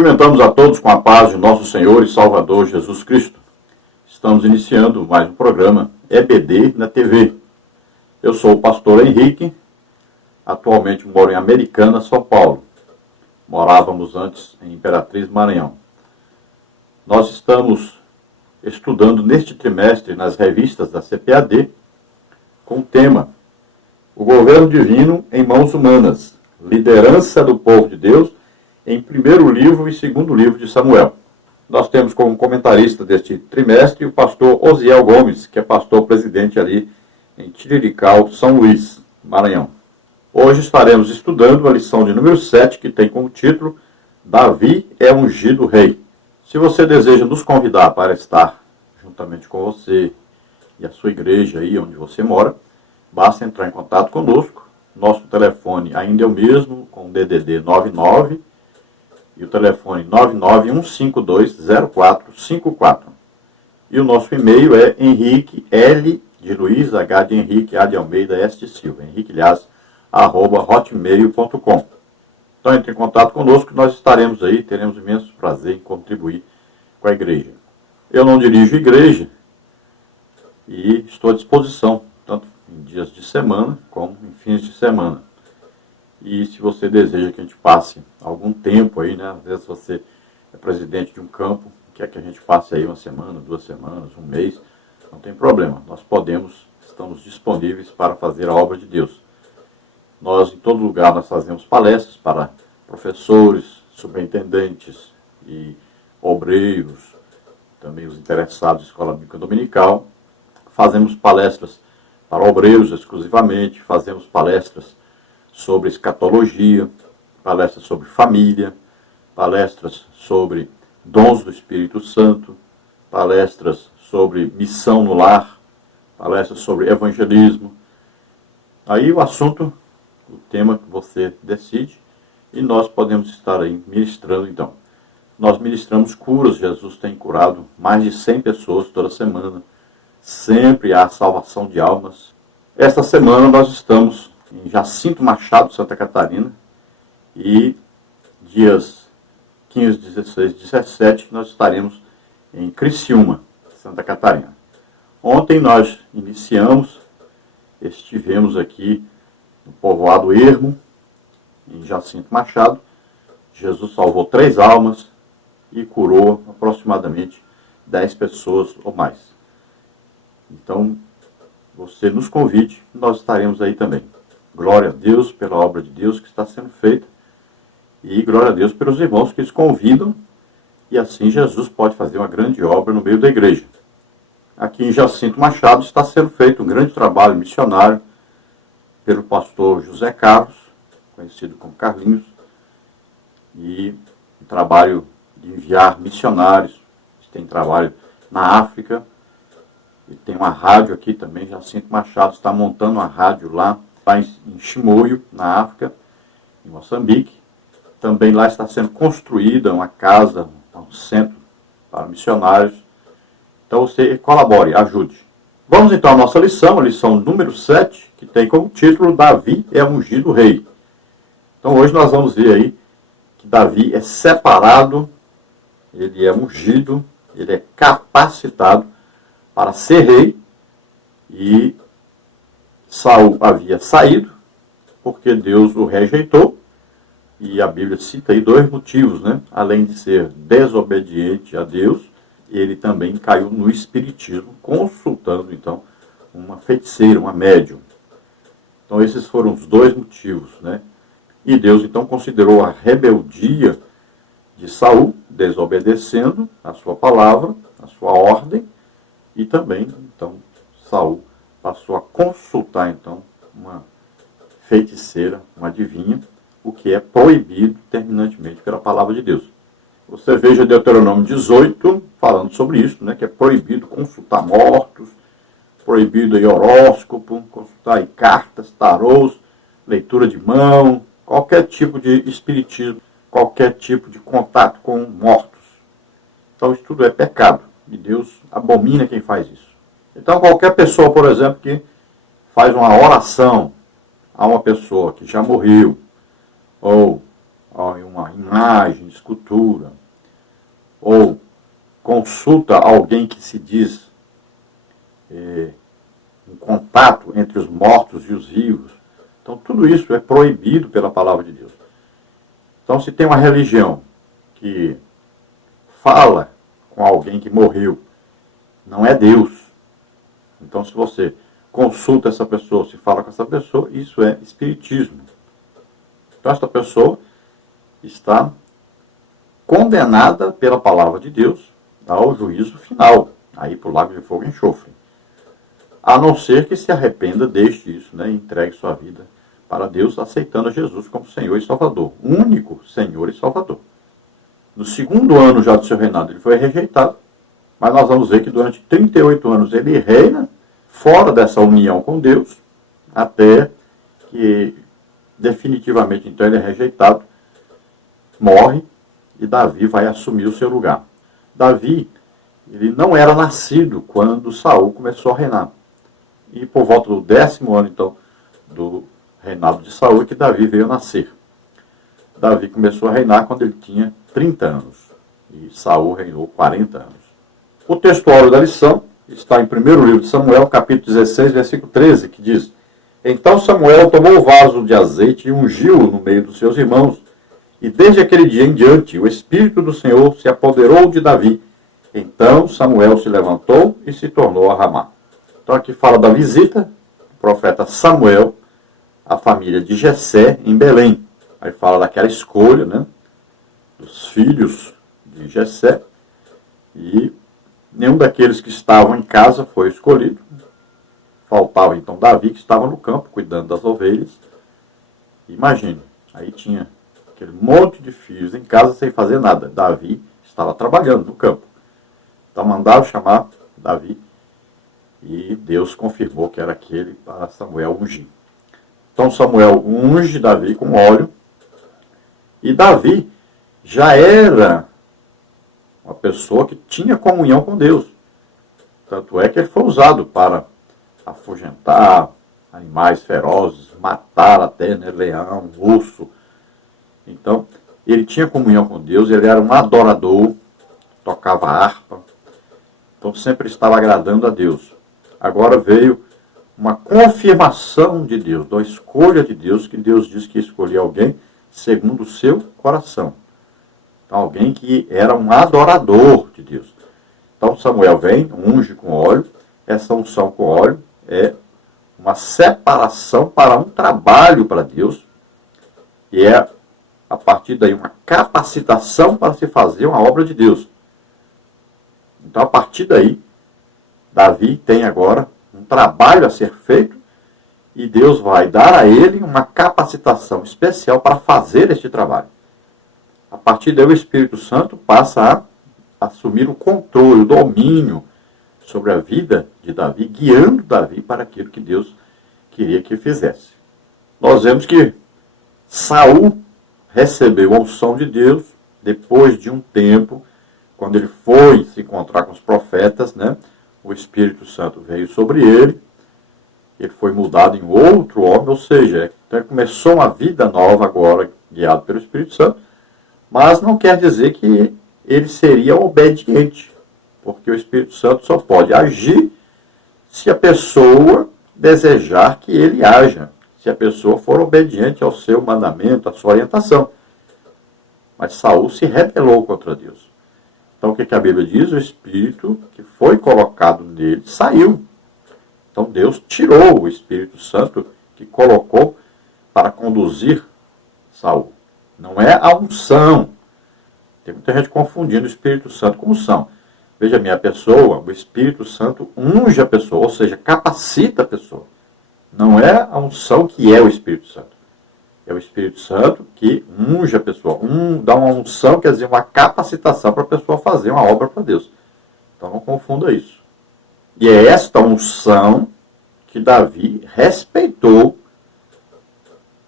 Cumprimentamos a todos com a paz de nosso Senhor e Salvador Jesus Cristo. Estamos iniciando mais um programa EBD na TV. Eu sou o pastor Henrique, atualmente moro em Americana, São Paulo. Morávamos antes em Imperatriz, Maranhão. Nós estamos estudando neste trimestre nas revistas da CPAD com o tema O Governo Divino em Mãos Humanas, Liderança do Povo de Deus em primeiro livro e segundo livro de Samuel. Nós temos como comentarista deste trimestre o pastor Osiel Gomes, que é pastor presidente ali em Tirirical, São Luís, Maranhão. Hoje estaremos estudando a lição de número 7, que tem como título Davi é ungido rei. Se você deseja nos convidar para estar juntamente com você e a sua igreja aí onde você mora, basta entrar em contato conosco. Nosso telefone ainda é o mesmo, com o DDD 99 e o telefone 991520454. E o nosso e-mail é Henrique L de Luiz, H de Henrique, A de Almeida, S de Silva, henriquelhaz@hotmail.com. Então entre em contato conosco que nós estaremos aí, teremos imenso prazer em contribuir com a igreja. Eu não dirijo igreja e estou à disposição, tanto em dias de semana como em fins de semana. E se você deseja que a gente passe algum tempo aí, né? Às vezes você é presidente de um campo, quer que a gente passe aí uma semana, 2 semanas, um mês, não tem problema. Nós estamos disponíveis para fazer a obra de Deus. Nós, em todo lugar, nós fazemos palestras para professores, superintendentes e obreiros, também os interessados em escola bíblica dominical. Fazemos palestras para obreiros exclusivamente, fazemos palestras sobre escatologia, palestras sobre família, palestras sobre dons do Espírito Santo, palestras sobre missão no lar, palestras sobre evangelismo. Aí o assunto, o tema que você decide, e nós podemos estar aí ministrando então. Nós ministramos curas, Jesus tem curado mais de 100 pessoas toda semana, sempre há salvação de almas. Esta semana nós estamos em Jacinto Machado, Santa Catarina, e dias 15, 16, 17 nós estaremos em Criciúma, Santa Catarina. Ontem nós estivemos aqui no povoado Ermo, em Jacinto Machado. Jesus salvou 3 almas e curou aproximadamente 10 pessoas ou mais. Então, você nos convide, nós estaremos aí também. Glória a Deus pela obra de Deus que está sendo feita. E glória a Deus pelos irmãos que os convidam. E assim Jesus pode fazer uma grande obra no meio da igreja. Aqui em Jacinto Machado está sendo feito um grande trabalho missionário pelo pastor José Carlos, conhecido como Carlinhos. E um trabalho de enviar missionários. Tem trabalho na África. E tem uma rádio aqui também. Jacinto Machado está montando uma rádio lá em Chimoio, na África, em Moçambique. Também lá está sendo construída uma casa, um centro para missionários. Então você colabore, ajude. Vamos então à nossa lição, a lição número 7, que tem como título Davi é ungido rei. Então hoje nós vamos ver aí que Davi é separado, ele é ungido, ele é capacitado para ser rei. E Saul havia saído, porque Deus o rejeitou, e a Bíblia cita aí 2 motivos, né? Além de ser desobediente a Deus, ele também caiu no espiritismo, consultando então uma feiticeira, uma médium. Então esses foram os 2 motivos, né? E Deus então considerou a rebeldia de Saul, desobedecendo a sua palavra, a sua ordem, e também então Saul passou a consultar, então, uma feiticeira, uma adivinha, o que é proibido terminantemente pela palavra de Deus. Você veja Deuteronômio 18 falando sobre isso, né, que é proibido consultar mortos, proibido aí horóscopo, consultar aí cartas, tarôs, leitura de mão, qualquer tipo de espiritismo, qualquer tipo de contato com mortos. Então isso tudo é pecado, e Deus abomina quem faz isso. Então, qualquer pessoa, por exemplo, que faz uma oração a uma pessoa que já morreu, ou em uma imagem, escultura, ou consulta alguém que se diz um contato entre os mortos e os vivos. Então, tudo isso é proibido pela palavra de Deus. Então, se tem uma religião que fala com alguém que morreu, não é Deus. Então, se você consulta essa pessoa, se fala com essa pessoa, isso é espiritismo. Então, essa pessoa está condenada pela palavra de Deus ao juízo final, aí para o lago de fogo e enxofre. A não ser que se arrependa, deixe isso, né, e entregue sua vida para Deus, aceitando Jesus como Senhor e Salvador, único Senhor e Salvador. No segundo ano já do seu reinado, ele foi rejeitado, mas nós vamos ver que durante 38 anos ele reina fora dessa união com Deus, até que definitivamente então ele é rejeitado, morre, e Davi vai assumir o seu lugar. Davi, ele não era nascido quando Saul começou a reinar. E por volta do 10º ano, então, do reinado de Saul, que Davi veio nascer. Davi começou a reinar quando ele tinha 30 anos. E Saul reinou 40 anos. O textuário da lição está em 1º livro de Samuel, capítulo 16, versículo 13, que diz: Então Samuel tomou o vaso de azeite e ungiu-o no meio dos seus irmãos. E desde aquele dia em diante, o Espírito do Senhor se apoderou de Davi. Então Samuel se levantou e se tornou a Ramá. Então aqui fala da visita do profeta Samuel à família de Jessé em Belém. Aí fala daquela escolha, né, dos filhos de Jessé. E nenhum daqueles que estavam em casa foi escolhido. Faltava então Davi, que estava no campo, cuidando das ovelhas. Imagine, aí tinha aquele monte de filhos em casa sem fazer nada. Davi estava trabalhando no campo. Então mandaram chamar Davi e Deus confirmou que era aquele para Samuel ungir. Então Samuel unge Davi com óleo e Davi já era uma pessoa que tinha comunhão com Deus. Tanto é que ele foi usado para afugentar animais ferozes, matar até, né, leão, urso. Então, ele tinha comunhão com Deus, ele era um adorador, tocava harpa, então sempre estava agradando a Deus. Agora veio uma confirmação de Deus, da escolha de Deus, que Deus diz que escolhia alguém segundo o seu coração. Então, alguém que era um adorador de Deus. Então, Samuel vem, unge com óleo. Essa unção com óleo é uma separação para um trabalho para Deus. E é, a partir daí, uma capacitação para se fazer uma obra de Deus. Então, a partir daí, Davi tem agora um trabalho a ser feito e Deus vai dar a ele uma capacitação especial para fazer este trabalho. A partir daí, o Espírito Santo passa a assumir o controle, o domínio sobre a vida de Davi, guiando Davi para aquilo que Deus queria que fizesse. Nós vemos que Saul recebeu a unção de Deus depois de um tempo, quando ele foi se encontrar com os profetas, né? O Espírito Santo veio sobre ele, ele foi mudado em outro homem, ou seja, então ele começou uma vida nova agora, guiado pelo Espírito Santo, mas não quer dizer que ele seria obediente, porque o Espírito Santo só pode agir se a pessoa desejar que ele haja, se a pessoa for obediente ao seu mandamento, à sua orientação. Mas Saul se rebelou contra Deus. Então o que a Bíblia diz? O Espírito que foi colocado nele saiu. Então Deus tirou o Espírito Santo que colocou para conduzir Saul. Não é a unção. Tem muita gente confundindo o Espírito Santo com unção. Veja bem, a pessoa, o Espírito Santo unge a pessoa, ou seja, capacita a pessoa. Não é a unção que é o Espírito Santo. É o Espírito Santo que unge a pessoa. Dá uma unção, quer dizer, uma capacitação para a pessoa fazer uma obra para Deus. Então não confunda isso. E é esta unção que Davi respeitou,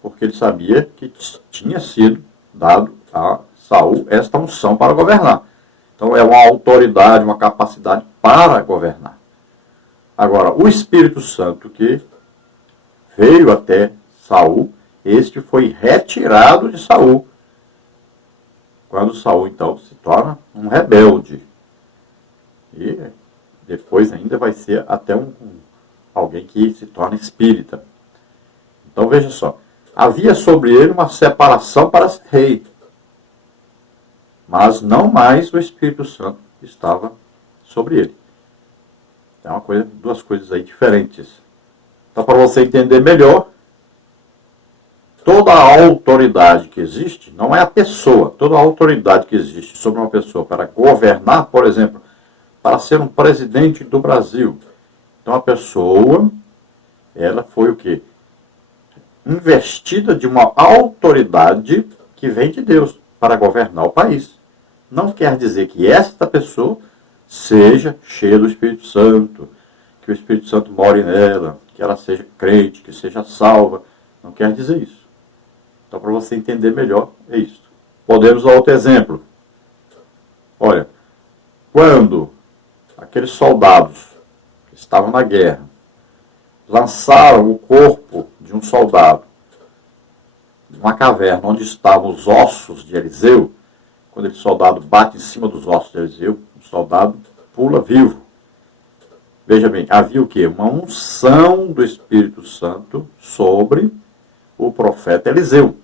porque ele sabia que tinha sido dado a Saul esta unção para governar. Então é uma autoridade, uma capacidade para governar. Agora, o Espírito Santo que veio até Saul, este foi retirado de Saul. quando Saul, então, se torna um rebelde. E depois ainda vai ser até alguém que se torna espírita. Então veja só, havia sobre ele uma separação para ser rei, mas não mais o Espírito Santo estava sobre ele. É duas coisas aí diferentes. Então, para você entender melhor, toda a autoridade que existe, não é a pessoa, toda a autoridade que existe sobre uma pessoa para governar, por exemplo, para ser um presidente do Brasil. Então, a pessoa, ela foi o quê? Investida de uma autoridade que vem de Deus para governar o país. Não quer dizer que esta pessoa seja cheia do Espírito Santo, que o Espírito Santo more nela, que ela seja crente, que seja salva. Não quer dizer isso. Então, para você entender melhor, é isso. Podemos dar outro exemplo. Olha, quando aqueles soldados que estavam na guerra lançaram o corpo de um soldado numa caverna onde estavam os ossos de Eliseu, quando esse soldado bate em cima dos ossos de Eliseu, o soldado pula vivo. Veja bem, havia o quê? Uma unção do Espírito Santo sobre o profeta Eliseu.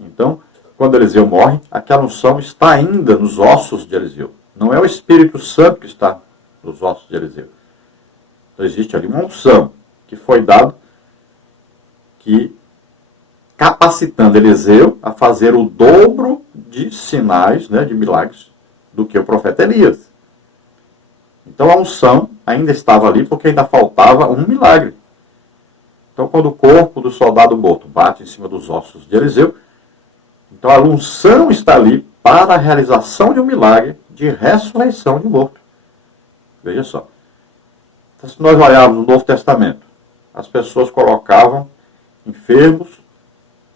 Então, quando Eliseu morre, aquela unção está ainda nos ossos de Eliseu. Não é o Espírito Santo que está nos ossos de Eliseu. Então, existe ali uma unção que foi dada, que capacitando Eliseu a fazer o dobro de sinais, de milagres, do que o profeta Elias. Então a unção ainda estava ali porque ainda faltava um milagre. Então quando o corpo do soldado morto bate em cima dos ossos de Eliseu, então a unção está ali para a realização de um milagre de ressurreição de morto. Veja só. Então, se nós olharmos no Novo Testamento, as pessoas colocavam enfermos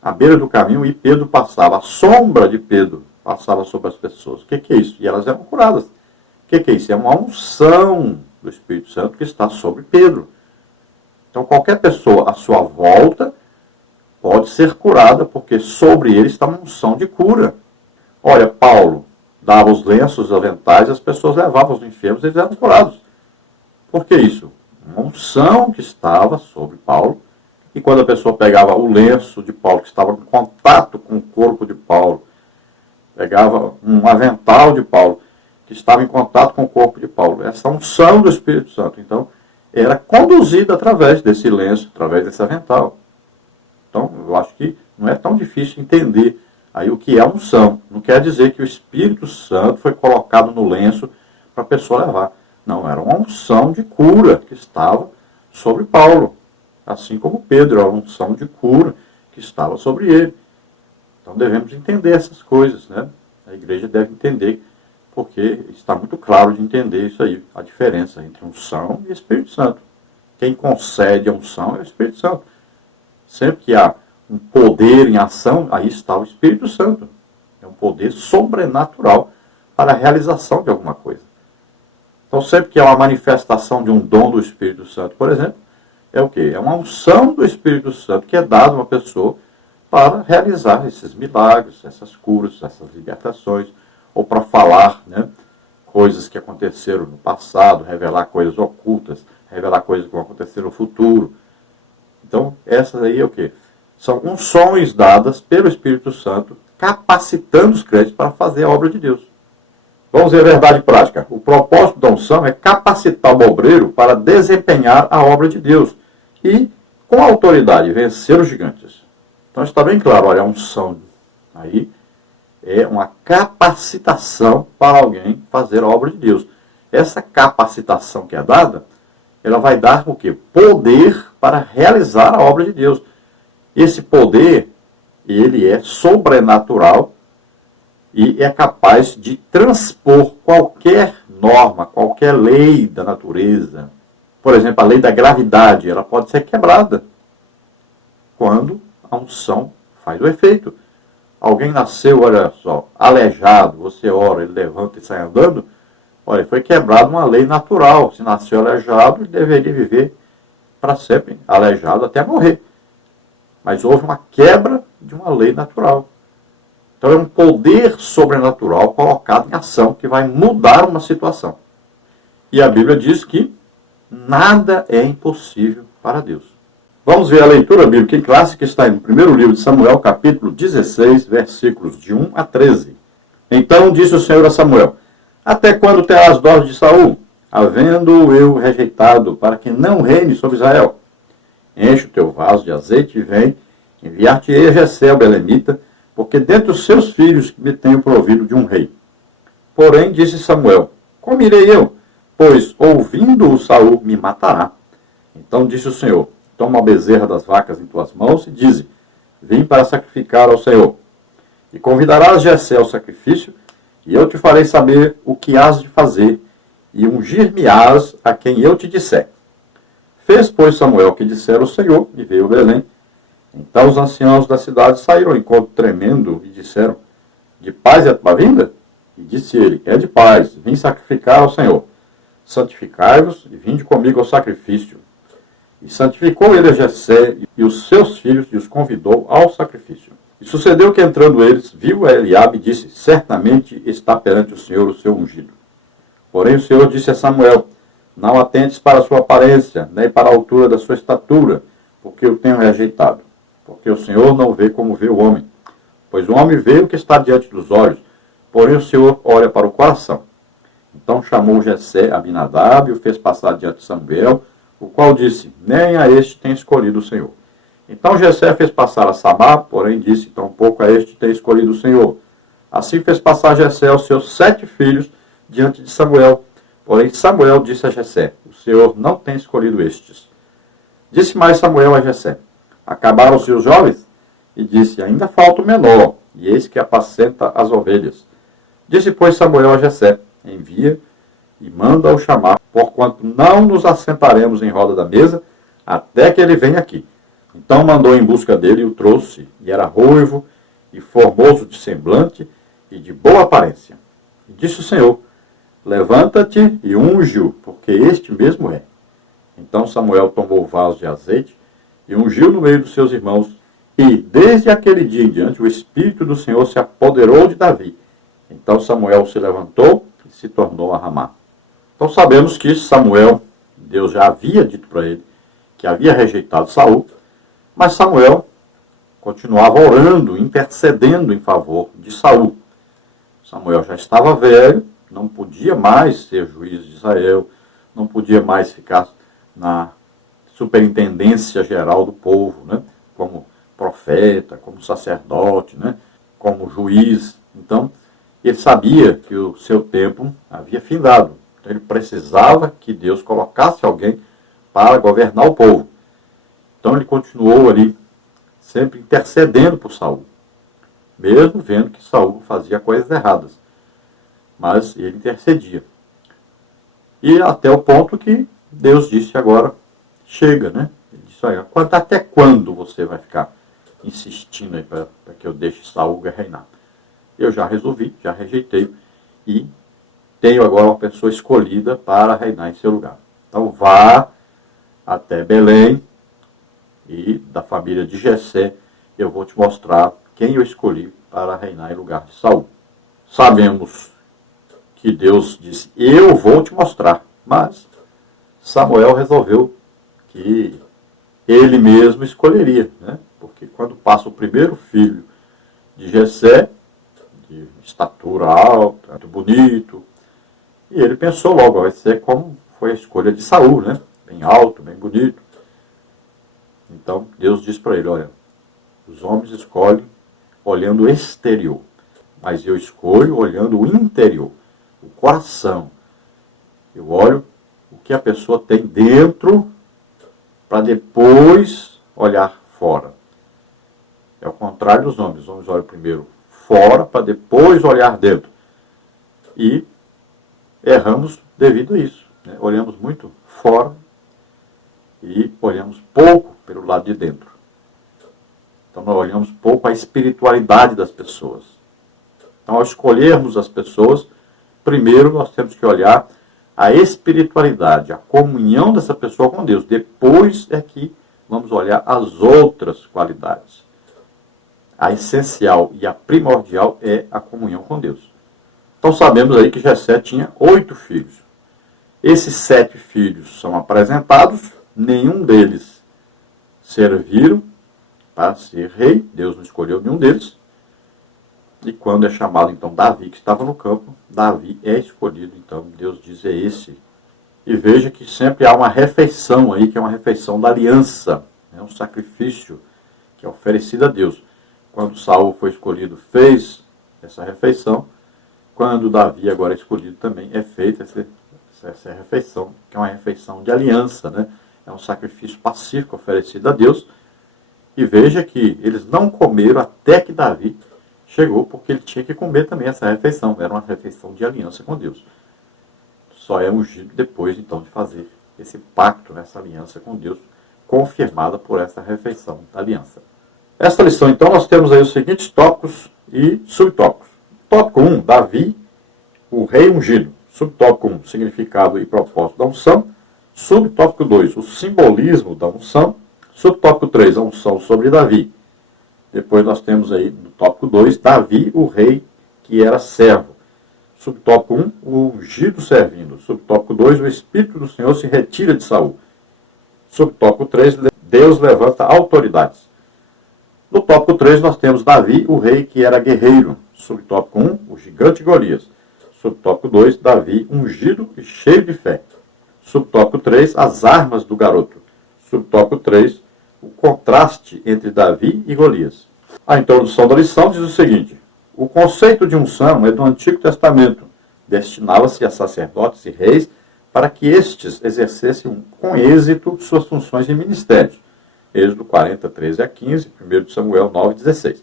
à beira do caminho e Pedro passava. A sombra de Pedro passava sobre as pessoas. O que é isso? E elas eram curadas. O que é isso? É uma unção do Espírito Santo que está sobre Pedro. Então qualquer pessoa à sua volta pode ser curada, porque sobre ele está uma unção de cura. Olha, Paulo dava os lenços, os aventais, as pessoas levavam os enfermos e eles eram curados. Por que isso? Uma unção que estava sobre Paulo, e quando a pessoa pegava o lenço de Paulo, que estava em contato com o corpo de Paulo, pegava um avental de Paulo, que estava em contato com o corpo de Paulo, essa unção do Espírito Santo, então, era conduzida através desse lenço, através desse avental. Então, eu acho que não é tão difícil entender aí o que é unção. Não quer dizer que o Espírito Santo foi colocado no lenço para a pessoa levar. Não, era uma unção de cura que estava sobre Paulo. Assim como Pedro, era uma unção de cura que estava sobre ele. Então devemos entender essas coisas, né? A igreja deve entender, porque está muito claro de entender isso aí, a diferença entre unção e Espírito Santo. Quem concede a unção é o Espírito Santo. Sempre que há um poder em ação, aí está o Espírito Santo. É um poder sobrenatural para a realização de alguma coisa. Então, sempre que há uma manifestação de um dom do Espírito Santo, por exemplo, é o quê? É uma unção do Espírito Santo que é dada a uma pessoa para realizar esses milagres, essas curas, essas libertações, ou para falar, coisas que aconteceram no passado, revelar coisas ocultas, revelar coisas que vão acontecer no futuro. Então, essas aí é o quê? São unções dadas pelo Espírito Santo, capacitando os crentes para fazer a obra de Deus. Vamos ver a verdade prática. O propósito da unção é capacitar o obreiro para desempenhar a obra de Deus e, com autoridade, vencer os gigantes. Então está bem claro, olha, a unção aí é uma capacitação para alguém fazer a obra de Deus. Essa capacitação que é dada, ela vai dar o quê? Poder para realizar a obra de Deus. Esse poder, ele é sobrenatural e é capaz de transpor qualquer norma, qualquer lei da natureza. Por exemplo, a lei da gravidade, ela pode ser quebrada quando a unção faz o efeito. Alguém nasceu, olha só, aleijado, você ora, ele levanta e sai andando, olha, foi quebrada uma lei natural. Se nasceu aleijado, ele deveria viver para sempre aleijado até morrer. Mas houve uma quebra de uma lei natural. Então é um poder sobrenatural colocado em ação que vai mudar uma situação. E a Bíblia diz que nada é impossível para Deus. Vamos ver a leitura bíblica em classe que está no primeiro livro de Samuel, capítulo 16, versículos de 1 a 13. Então disse o Senhor a Samuel: até quando terás dó de Saul, havendo eu rejeitado, para que não reine sobre Israel? Enche o teu vaso de azeite e vem, enviar-te-ei a Jessé, o belemita, porque dentre os seus filhos me tenho provido de um rei. Porém disse Samuel: como irei eu? Pois ouvindo-o Saul me matará. Então disse o Senhor: toma a bezerra das vacas em tuas mãos e dize: vim para sacrificar ao Senhor. E convidarás Jessé ao sacrifício, e eu te farei saber o que hás de fazer, e ungir-me-ás a quem eu te disser. Fez, pois, Samuel o que dissera o Senhor, e veio a Belém. Então os anciãos da cidade saíram ao encontro tremendo, e disseram: de paz é a tua vinda? E disse ele: é de paz, vim sacrificar ao Senhor. Santificai-vos, e vinde comigo ao sacrifício. E santificou ele a Jessé e os seus filhos, e os convidou ao sacrifício. E sucedeu que, entrando eles, viu a Eliabe e disse: certamente está perante o Senhor o seu ungido. Porém o Senhor disse a Samuel: não atentes para a sua aparência, nem para a altura da sua estatura, porque eu tenho rejeitado. Porque o Senhor não vê como vê o homem. Pois o homem vê o que está diante dos olhos, porém o Senhor olha para o coração. Então chamou Jessé Abinadab e o fez passar diante de Samuel, o qual disse: nem a este tem escolhido o Senhor. Então Jessé fez passar a Samá, porém disse: tampouco a este tem escolhido o Senhor. Assim fez passar Jessé os seus 7 filhos diante de Samuel. Porém Samuel disse a Jessé: o Senhor não tem escolhido estes. Disse mais Samuel a Jessé: acabaram-se os jovens? E disse: ainda falta o menor, e eis que apacenta as ovelhas. Disse, pois, Samuel a Jessé: envia e manda-o chamar, porquanto não nos assentaremos em roda da mesa, até que ele venha aqui. Então mandou em busca dele e o trouxe, e era ruivo, e formoso de semblante, e de boa aparência. E disse o Senhor: levanta-te e unge-o, porque este mesmo é. Então Samuel tomou o vaso de azeite, e ungiu no meio dos seus irmãos, e desde aquele dia em diante o Espírito do Senhor se apoderou de Davi. Então Samuel se levantou e se tornou a Ramá. Então sabemos que Samuel, Deus já havia dito para ele que havia rejeitado Saul, mas Samuel continuava orando, intercedendo em favor de Saul. Samuel já estava velho, não podia mais ser juiz de Israel, não podia mais ficar na superintendência geral do povo, né? Como profeta, como sacerdote, né? Como juiz. Então, ele sabia que o seu tempo havia findado. Então, ele precisava que Deus colocasse alguém para governar o povo. Então, ele continuou ali, sempre intercedendo por Saul, mesmo vendo que Saul fazia coisas erradas. Mas ele intercedia. E até o ponto que Deus disse agora: chega, né? Ele disse: olha, até quando você vai ficar insistindo aí para que eu deixe Saul reinar? Eu já resolvi, já rejeitei, e tenho agora uma pessoa escolhida para reinar em seu lugar. Então vá até Belém, e da família de Jessé eu vou te mostrar quem eu escolhi para reinar em lugar de Saul. Sabemos que Deus disse: eu vou te mostrar, mas Samuel resolveu que ele mesmo escolheria, né? Porque quando passa o primeiro filho de Jessé, de estatura alta, muito bonito, e ele pensou logo: vai ser como foi a escolha de Saul, né? Bem alto, bem bonito. Então Deus diz para ele: olha, os homens escolhem olhando o exterior, mas eu escolho olhando o interior, o coração. Eu olho o que a pessoa tem dentro para depois olhar fora. É o contrário dos homens. Os homens olham primeiro fora para depois olhar dentro. E erramos devido a isso, né? Olhamos muito fora e olhamos pouco pelo lado de dentro. Então nós olhamos pouco a espiritualidade das pessoas. Então, ao escolhermos as pessoas, primeiro nós temos que olhar a espiritualidade, a comunhão dessa pessoa com Deus. Depois é que vamos olhar as outras qualidades. a essencial e a primordial é a comunhão com Deus. Então sabemos aí que Jessé tinha 8 filhos. Esses 7 filhos são apresentados, nenhum deles serviram para ser rei, Deus não escolheu nenhum deles. E quando é chamado então Davi, que estava no campo, Davi é escolhido, então Deus diz é esse. E veja que sempre há uma refeição aí, que é uma refeição da aliança, é um sacrifício que é oferecido a Deus. Quando Saul foi escolhido, fez essa refeição. Quando Davi agora é escolhido, também é feita essa refeição, que é uma refeição de aliança, né? É um sacrifício pacífico oferecido a Deus. E veja que eles não comeram até que Davi chegou, porque ele tinha que comer também essa refeição. Era uma refeição de aliança com Deus. Só é ungido depois, então, de fazer esse pacto, essa aliança com Deus, confirmada por essa refeição da aliança. Esta lição, então, nós temos aí os seguintes tópicos e subtópicos. Tópico 1, Davi, o rei ungido. Subtópico 1, significado e propósito da unção. Subtópico 2, o simbolismo da unção. Subtópico 3, a unção sobre Davi. Depois nós temos aí, no tópico 2, Davi, o rei que era servo. Subtópico 1, o ungido servindo. Subtópico 2, o Espírito do Senhor se retira de Saul. Subtópico 3, Deus levanta autoridades. No tópico 3, nós temos Davi, o rei que era guerreiro. Subtópico 1, o gigante Golias. Subtópico 2, Davi, ungido e cheio de fé. Subtópico 3, as armas do garoto. Subtópico 3, o contraste entre Davi e Golias. A introdução da lição diz o seguinte: o conceito de unção é do Antigo Testamento. Destinava-se a sacerdotes e reis para que estes exercessem com êxito suas funções em ministérios. Êxodo 40, 13 a 15, 1 Samuel 9, 16.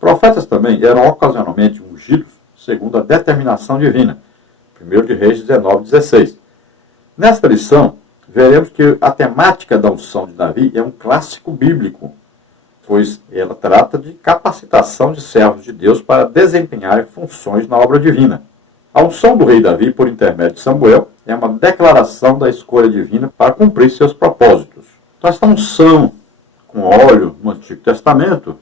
Profetas também eram ocasionalmente ungidos segundo a determinação divina. 1 de Reis 19, 16. Nesta lição, veremos que a temática da unção de Davi é um clássico bíblico, pois ela trata de capacitação de servos de Deus para desempenhar funções na obra divina. A unção do rei Davi, por intermédio de Samuel, é uma declaração da escolha divina para cumprir seus propósitos. Então, esta unção com óleo no Antigo Testamento,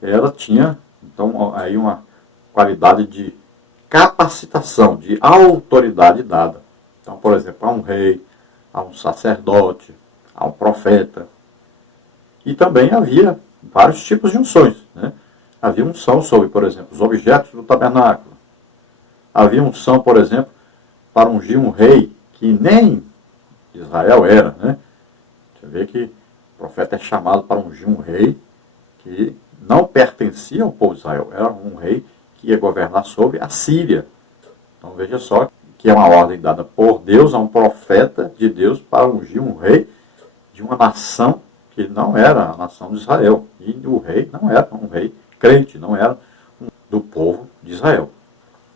ela tinha então aí uma qualidade de capacitação, de autoridade dada. Então, por exemplo, a um rei, a um sacerdote, a um profeta. E também havia vários tipos de unções, né? Havia unção sobre, por exemplo, os objetos do tabernáculo. Havia unção, por exemplo, para ungir um rei que nem Israel era, né? Você vê que o profeta é chamado para ungir um rei que não pertencia ao povo de Israel. Era um rei que ia governar sobre a Síria. Então veja só que é uma ordem dada por Deus a um profeta de Deus para ungir um rei de uma nação que não era a nação de Israel. E o rei não era um rei crente, não era do povo de Israel.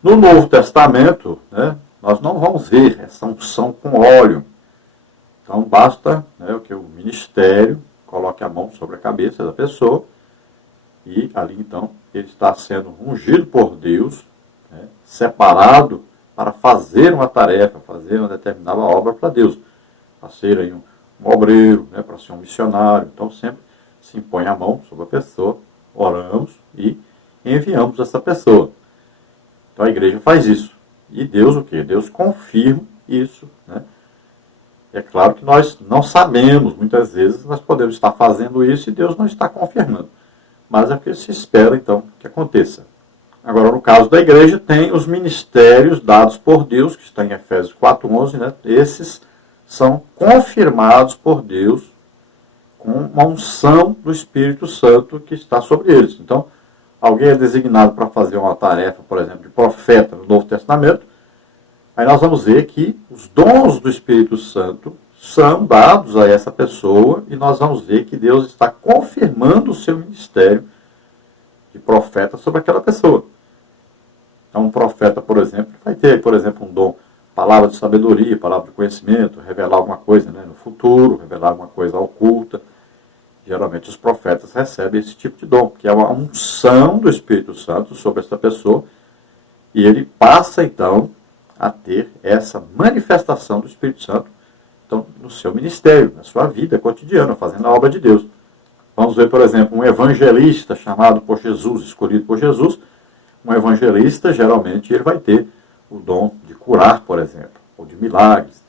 No Novo Testamento, né, nós não vamos ver essa unção com óleo. Então basta, né, que o ministério coloque a mão sobre a cabeça da pessoa e ali então ele está sendo ungido por Deus, né, separado para fazer uma tarefa, fazer uma determinada obra para Deus, para ser aí um obreiro, né, para ser um missionário. Então sempre se impõe a mão sobre a pessoa, oramos e enviamos essa pessoa. Então a igreja faz isso. E Deus o quê? Deus confirma isso, né? É claro que nós não sabemos, muitas vezes nós podemos estar fazendo isso e Deus não está confirmando. Mas é o que se espera então que aconteça. Agora, no caso da igreja, tem os ministérios dados por Deus, que está em Efésios 4:11, né? Esses são confirmados por Deus com uma unção do Espírito Santo que está sobre eles. Então, alguém é designado para fazer uma tarefa, por exemplo, de profeta no Novo Testamento, aí nós vamos ver que os dons do Espírito Santo são dados a essa pessoa e nós vamos ver que Deus está confirmando o seu ministério de profeta sobre aquela pessoa. Então, um profeta, por exemplo, vai ter, por exemplo, um dom, palavra de sabedoria, palavra de conhecimento, revelar alguma coisa, né, no futuro, revelar alguma coisa oculta. Geralmente os profetas recebem esse tipo de dom, que é uma unção do Espírito Santo sobre essa pessoa, e ele passa então a ter essa manifestação do Espírito Santo então, no seu ministério, na sua vida cotidiana, fazendo a obra de Deus. Vamos ver, por exemplo, um evangelista chamado por Jesus, escolhido por Jesus. Um evangelista, geralmente, ele vai ter o dom de curar, por exemplo, ou de milagres.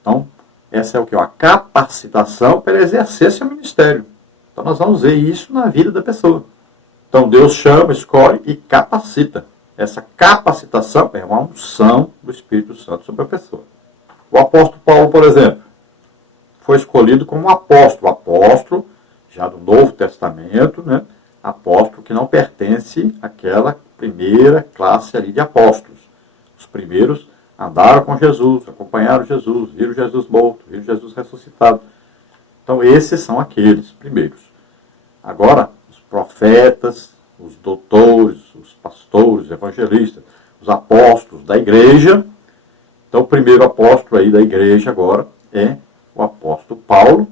Então, essa é o que? A capacitação para exercer seu ministério. Então, nós vamos ver isso na vida da pessoa. Então, Deus chama, escolhe e capacita. Essa capacitação é uma unção do Espírito Santo sobre a pessoa. O apóstolo Paulo, por exemplo, foi escolhido como apóstolo já do Novo Testamento, né? Apóstolo que não pertence àquela primeira classe ali de apóstolos. Os primeiros andaram com Jesus, acompanharam Jesus, viram Jesus morto, viram Jesus ressuscitado. Então, esses são aqueles primeiros. Agora, os profetas, os doutores, os pastores, os evangelistas, os apóstolos da igreja. Então, o primeiro apóstolo aí da igreja agora é o apóstolo Paulo.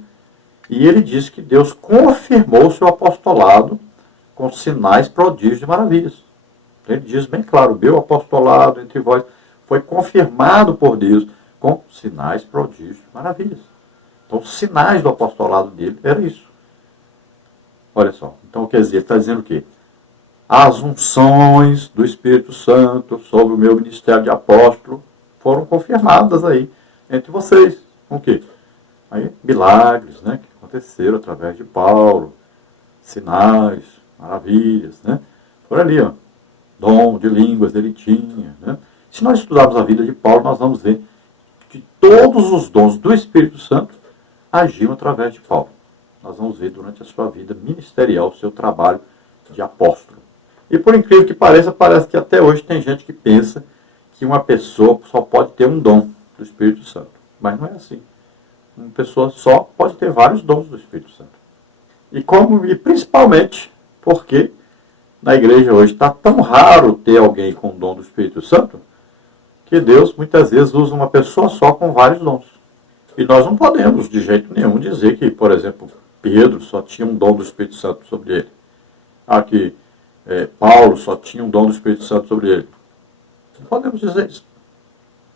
E ele diz que Deus confirmou o seu apostolado com sinais, prodígios e maravilhas. Ele diz bem claro, o meu apostolado entre vós foi confirmado por Deus com sinais, prodígios e maravilhas. Então, os sinais do apostolado dele era isso. Olha só, então quer dizer, ele está dizendo o quê? As unções do Espírito Santo sobre o meu ministério de apóstolo foram confirmadas aí entre vocês. Com o quê? Aí, milagres, né, que aconteceram através de Paulo, sinais, maravilhas, né? Por ali, ó, dom de línguas ele tinha, né? Se nós estudarmos a vida de Paulo, nós vamos ver que todos os dons do Espírito Santo agiam através de Paulo. Nós vamos ver durante a sua vida ministerial, o seu trabalho de apóstolo. E por incrível que pareça, parece que até hoje tem gente que pensa que uma pessoa só pode ter um dom do Espírito Santo. Mas não é assim. Uma pessoa só pode ter vários dons do Espírito Santo. E principalmente porque na igreja hoje está tão raro ter alguém com o dom do Espírito Santo, que Deus muitas vezes usa uma pessoa só com vários dons. E nós não podemos de jeito nenhum dizer que, por exemplo, Pedro só tinha um dom do Espírito Santo sobre ele. Que Paulo só tinha um dom do Espírito Santo sobre ele. Não podemos dizer isso.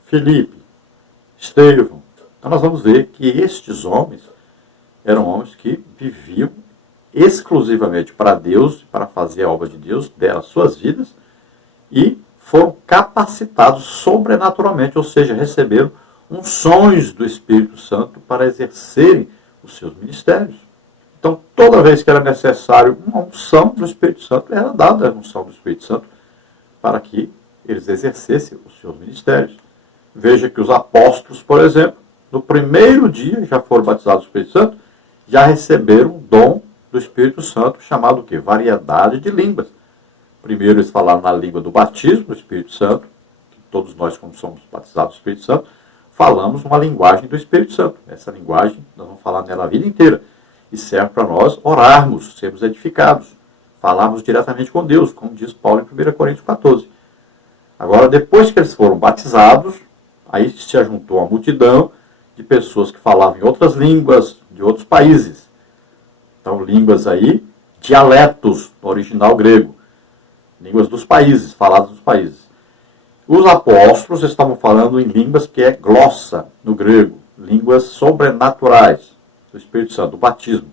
Filipe, Estevão. Então nós vamos ver que estes homens eram homens que viviam exclusivamente para Deus, para fazer a obra de Deus, deram as suas vidas e foram capacitados sobrenaturalmente, ou seja, receberam unções do Espírito Santo para exercerem os seus ministérios. Então, toda vez que era necessário uma unção do Espírito Santo, era dada a unção do Espírito Santo para que eles exercessem os seus ministérios. Veja que os apóstolos, por exemplo, no primeiro dia já foram batizados do Espírito Santo, já receberam o dom do Espírito Santo, chamado o quê? Variedade de línguas. Primeiro eles falaram na língua do batismo do Espírito Santo, que todos nós, como somos batizados do Espírito Santo, falamos uma linguagem do Espírito Santo. Essa linguagem, nós vamos falar nela a vida inteira. E serve para nós orarmos, sermos edificados, falarmos diretamente com Deus, como diz Paulo em 1 Coríntios 14. Agora, depois que eles foram batizados, aí se ajuntou a multidão de pessoas que falavam em outras línguas de outros países. Então, línguas aí, dialetos, no original grego. Línguas dos países, faladas dos países. Os apóstolos estavam falando em línguas que é glossa, no grego. Línguas sobrenaturais do Espírito Santo, do batismo.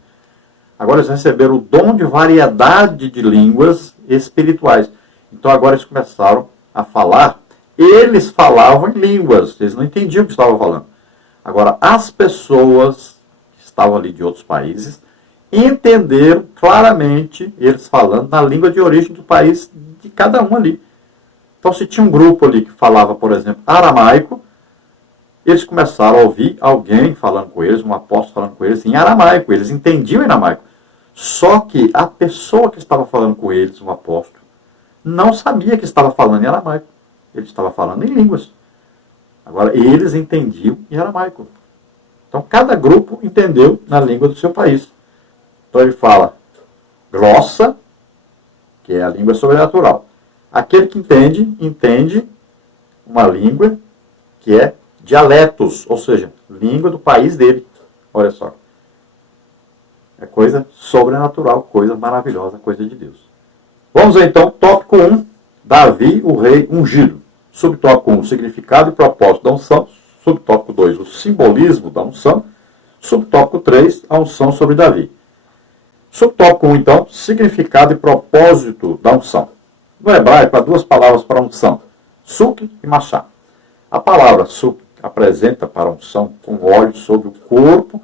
Agora eles receberam o dom de variedade de línguas espirituais. Então agora eles começaram a falar. Eles falavam em línguas, eles não entendiam o que estavam falando. Agora, as pessoas que estavam ali de outros países entenderam claramente eles falando na língua de origem do país de cada um ali. Então, se tinha um grupo ali que falava, por exemplo, aramaico, eles começaram a ouvir alguém falando com eles, um apóstolo falando com eles em aramaico. Eles entendiam em aramaico. Só que a pessoa que estava falando com eles, um apóstolo, não sabia que estava falando em aramaico. Ele estava falando em línguas. Agora, eles entendiam em aramaico. Então, cada grupo entendeu na língua do seu país. Então, ele fala glossa, que é a língua sobrenatural. Aquele que entende uma língua que é dialetos, ou seja, língua do país dele. Olha só. É coisa sobrenatural, coisa maravilhosa, coisa de Deus. Vamos ver então, tópico 1, Davi, o rei ungido. Subtópico 1, o significado e propósito da unção. Subtópico 2, o simbolismo da unção. Subtópico 3, a unção sobre Davi. Subtópico 1, então, significado e propósito da unção. No hebraico, há duas palavras para unção, suk e machá. A palavra suk apresenta para a unção com óleo sobre o corpo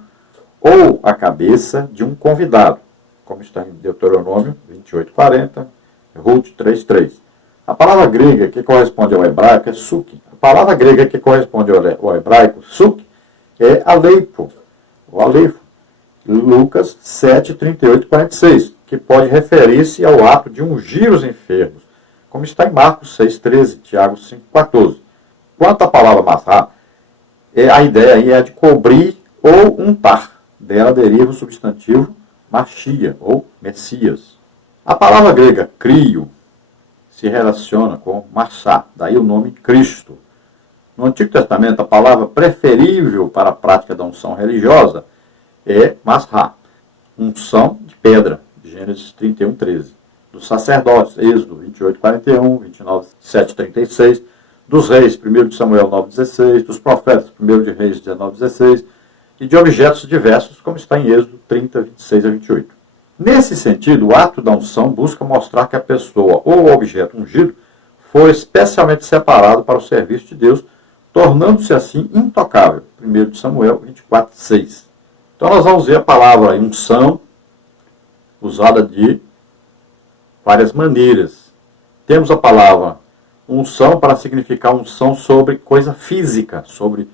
ou a cabeça de um convidado, como está em Deuteronômio 28:40, Ruth 3:3. A palavra grega que corresponde ao hebraico é suk. A palavra grega que corresponde ao hebraico, suk, é aleipo, o aleifo. Lucas 7:38-46, que pode referir-se ao ato de ungir os enfermos, como está em Marcos 6:13, Tiago 5:14. Quanto à palavra masrá, a ideia aí é de cobrir ou untar. Dela deriva o substantivo machia, ou Messias. A palavra grega crio se relaciona com machá, daí o nome Cristo. No Antigo Testamento, a palavra preferível para a prática da unção religiosa é masrá, unção de pedra, Gênesis 31:13. Dos sacerdotes, Êxodo 28:41, 29:7-36. Dos reis, 1 de Samuel 9:16. Dos profetas, 1 de Reis 19:16. E de objetos diversos, como está em Êxodo 30:26-28. Nesse sentido, o ato da unção busca mostrar que a pessoa ou o objeto ungido foi especialmente separado para o serviço de Deus, tornando-se assim intocável. 1 de Samuel 24:6. Então nós vamos ver a palavra unção usada de várias maneiras. Temos a palavra unção para significar unção sobre coisa física, sobre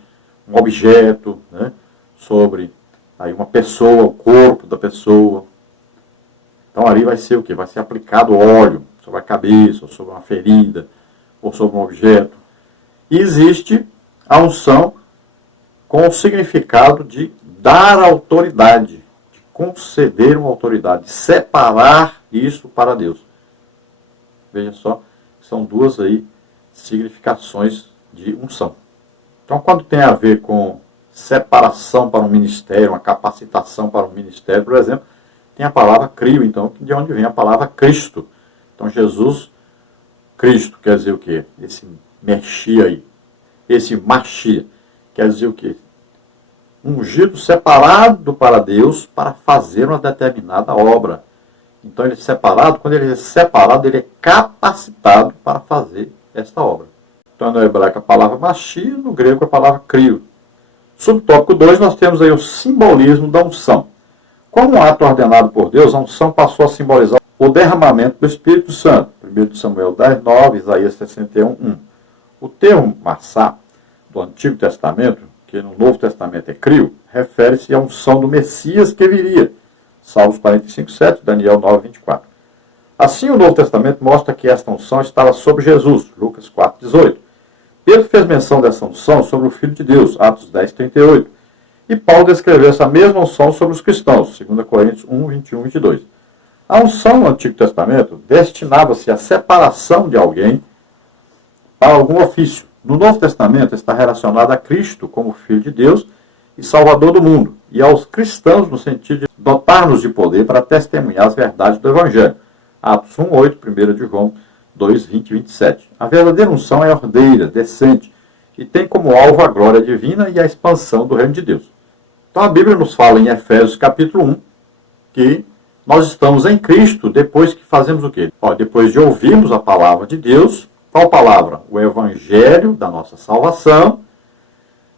um objeto, né? Sobre aí uma pessoa, o corpo da pessoa. Então ali vai ser o quê? Vai ser aplicado óleo sobre a cabeça, ou sobre uma ferida, ou sobre um objeto. E existe a unção com o significado de dar autoridade, de conceder uma autoridade, de separar isso para Deus. Veja só, são duas aí significações de unção. Então, quando tem a ver com separação para um ministério, uma capacitação para um ministério, por exemplo, tem a palavra crio, então, de onde vem a palavra Cristo. Então, Jesus, Cristo, quer dizer o quê? Esse Mexia aí, esse Machia, quer dizer o quê? Ungido, separado para Deus, para fazer uma determinada obra. Então, ele é separado, quando ele é separado, ele é capacitado para fazer esta obra. Então, no hebraico a palavra Machia, no grego a palavra crio. Subtópico 2, nós temos aí o simbolismo da unção. Como um ato ordenado por Deus, a unção passou a simbolizar o derramamento do Espírito Santo. 1 Samuel 10:9, Isaías 61:1. O termo massá, do Antigo Testamento, que no Novo Testamento é crio, refere-se à unção do Messias que viria. Salmos 45:7, Daniel 9:24. Assim, o Novo Testamento mostra que esta unção estava sobre Jesus. Lucas 4:18. Pedro fez menção dessa unção sobre o Filho de Deus, Atos 10:38. E Paulo descreveu essa mesma unção sobre os cristãos, 2 Coríntios 1:21-22. A unção no Antigo Testamento destinava-se à separação de alguém para algum ofício. No Novo Testamento está relacionada a Cristo como Filho de Deus e Salvador do mundo, e aos cristãos no sentido de dotar-nos de poder para testemunhar as verdades do Evangelho. Atos 1:8, 1 de João 2:20-27. A verdadeira unção é ordeira, decente, e tem como alvo a glória divina e a expansão do reino de Deus. Então a Bíblia nos fala em Efésios capítulo 1 que nós estamos em Cristo depois que fazemos o quê? Depois de ouvirmos a palavra de Deus. Qual palavra? O Evangelho da nossa salvação.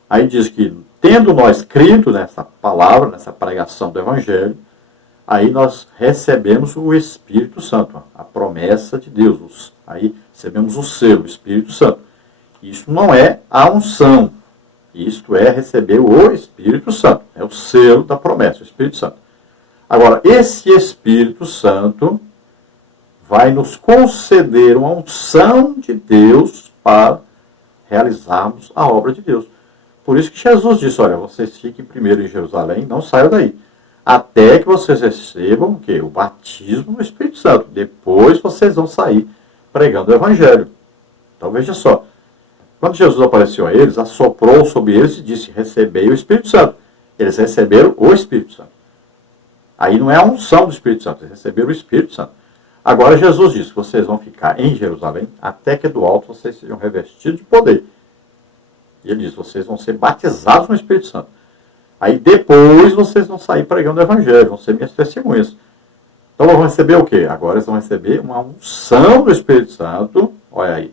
Aí diz que, tendo nós crido nessa palavra, nessa pregação do Evangelho, aí nós recebemos o Espírito Santo, a promessa de Deus. Aí recebemos o selo, o Espírito Santo. Isso não é a unção. Isto é receber o Espírito Santo. É o selo da promessa, o Espírito Santo. Agora, esse Espírito Santo vai nos conceder uma unção de Deus para realizarmos a obra de Deus. Por isso que Jesus disse, olha, vocês fiquem primeiro em Jerusalém, não saiam daí. Até que vocês recebam o quê? O batismo no Espírito Santo. Depois vocês vão sair pregando o Evangelho. Então veja só. Quando Jesus apareceu a eles, assoprou sobre eles e disse, recebei o Espírito Santo. Eles receberam o Espírito Santo. Aí não é a unção do Espírito Santo, eles receberam o Espírito Santo. Agora Jesus disse, vocês vão ficar em Jerusalém até que do alto vocês sejam revestidos de poder. E ele diz, vocês vão ser batizados no Espírito Santo. Aí depois vocês vão sair pregando o Evangelho, vão ser minhas testemunhas. Então vão receber o quê? Agora eles vão receber uma unção do Espírito Santo. Olha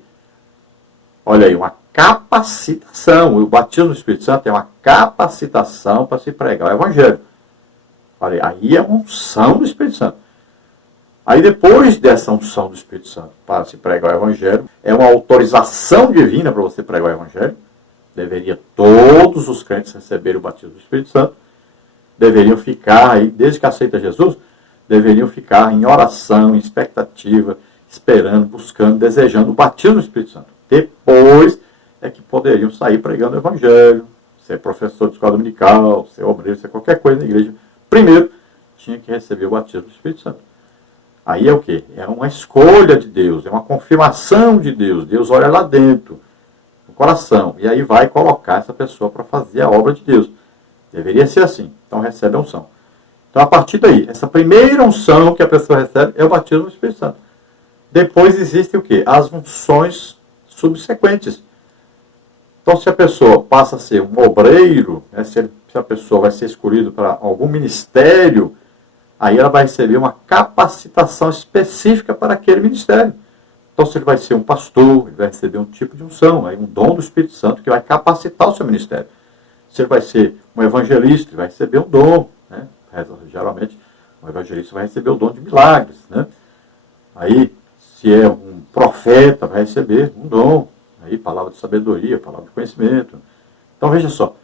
aí, uma capacitação. O batismo do Espírito Santo é uma capacitação para se pregar o Evangelho. Falei, aí é uma unção do Espírito Santo. Aí depois dessa unção do Espírito Santo para se pregar o Evangelho, é uma autorização divina para você pregar o Evangelho. Deveria todos os crentes receberem o batismo do Espírito Santo. Deveriam ficar aí, desde que aceita Jesus, deveriam ficar em oração, em expectativa, esperando, buscando, desejando o batismo do Espírito Santo. Depois é que poderiam sair pregando o Evangelho, ser professor de escola dominical, ser obreiro, ser qualquer coisa na igreja. Primeiro, tinha que receber o batismo do Espírito Santo. Aí é o quê? É uma escolha de Deus, é uma confirmação de Deus. Deus olha lá dentro, no coração, e aí vai colocar essa pessoa para fazer a obra de Deus. Deveria ser assim. Então recebe a unção. Então a partir daí, essa primeira unção que a pessoa recebe é o batismo do Espírito Santo. Depois existem o quê? As unções subsequentes. Então se a pessoa passa a ser um obreiro, né, se a pessoa vai ser escolhida para algum ministério, aí ela vai receber uma capacitação específica para aquele ministério. Então se ele vai ser um pastor, ele vai receber um tipo de unção, aí um dom do Espírito Santo que vai capacitar o seu ministério. Se ele vai ser um evangelista, ele vai receber um dom. Né? Geralmente, um evangelista vai receber o dom de milagres. Né? Aí, se é um profeta, vai receber um dom. Aí, palavra de sabedoria, palavra de conhecimento. Então, veja só.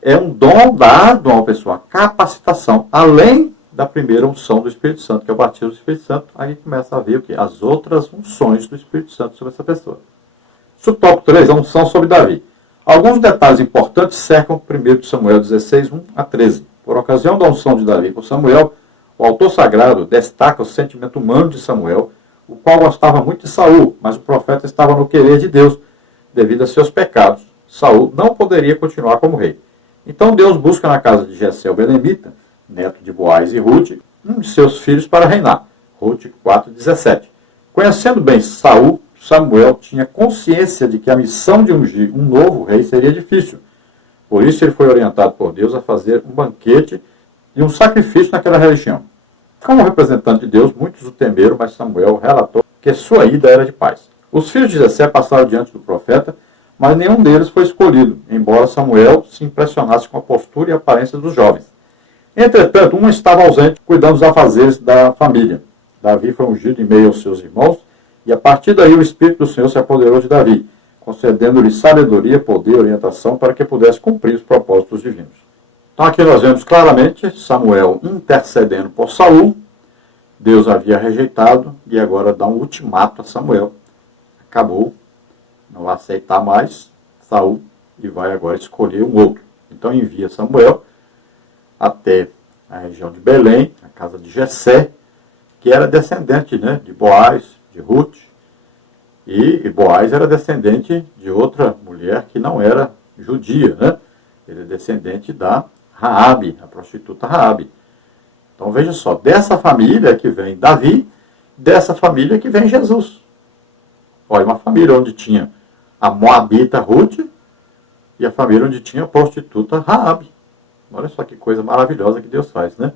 É um dom dado a uma pessoa, capacitação, além da primeira unção do Espírito Santo, que é o batismo do Espírito Santo. Aí começa a ver o quê? As outras unções do Espírito Santo sobre essa pessoa. Subtópico 3, a unção sobre Davi. Alguns detalhes importantes cercam 1 Samuel 16, 1 a 13. Por ocasião da unção de Davi por Samuel, o autor sagrado destaca o sentimento humano de Samuel, o qual gostava muito de Saul, mas o profeta estava no querer de Deus. Devido a seus pecados, Saul não poderia continuar como rei. Então Deus busca na casa de Jessé o belemita, neto de Boaz e Ruth, um de seus filhos para reinar. Ruth 4:17. Conhecendo bem Saul, Samuel tinha consciência de que a missão de ungir um novo rei seria difícil. Por isso ele foi orientado por Deus a fazer um banquete e um sacrifício naquela região. Como representante de Deus, muitos o temeram, mas Samuel relatou que sua ida era de paz. Os filhos de Jessé passaram diante do profeta, mas nenhum deles foi escolhido, embora Samuel se impressionasse com a postura e a aparência dos jovens. Entretanto, um estava ausente, cuidando dos afazeres da família. Davi foi ungido em meio aos seus irmãos, e a partir daí o Espírito do Senhor se apoderou de Davi, concedendo-lhe sabedoria, poder e orientação para que pudesse cumprir os propósitos divinos. Então aqui nós vemos claramente Samuel intercedendo por Saul. Deus havia rejeitado e agora dá um ultimato a Samuel. Acabou, não vai aceitar mais Saul e vai agora escolher um outro. Então envia Samuel até a região de Belém, a casa de Jessé, que era descendente, né, de Boaz, de Ruth, e Boaz era descendente de outra mulher que não era judia, né? Ele é descendente da Raabe, a prostituta Raabe. Então veja só, dessa família que vem Davi, dessa família que vem Jesus. Olha, uma família onde tinha a moabita Ruth e a família onde tinha a prostituta Raabe. Olha só que coisa maravilhosa que Deus faz, né?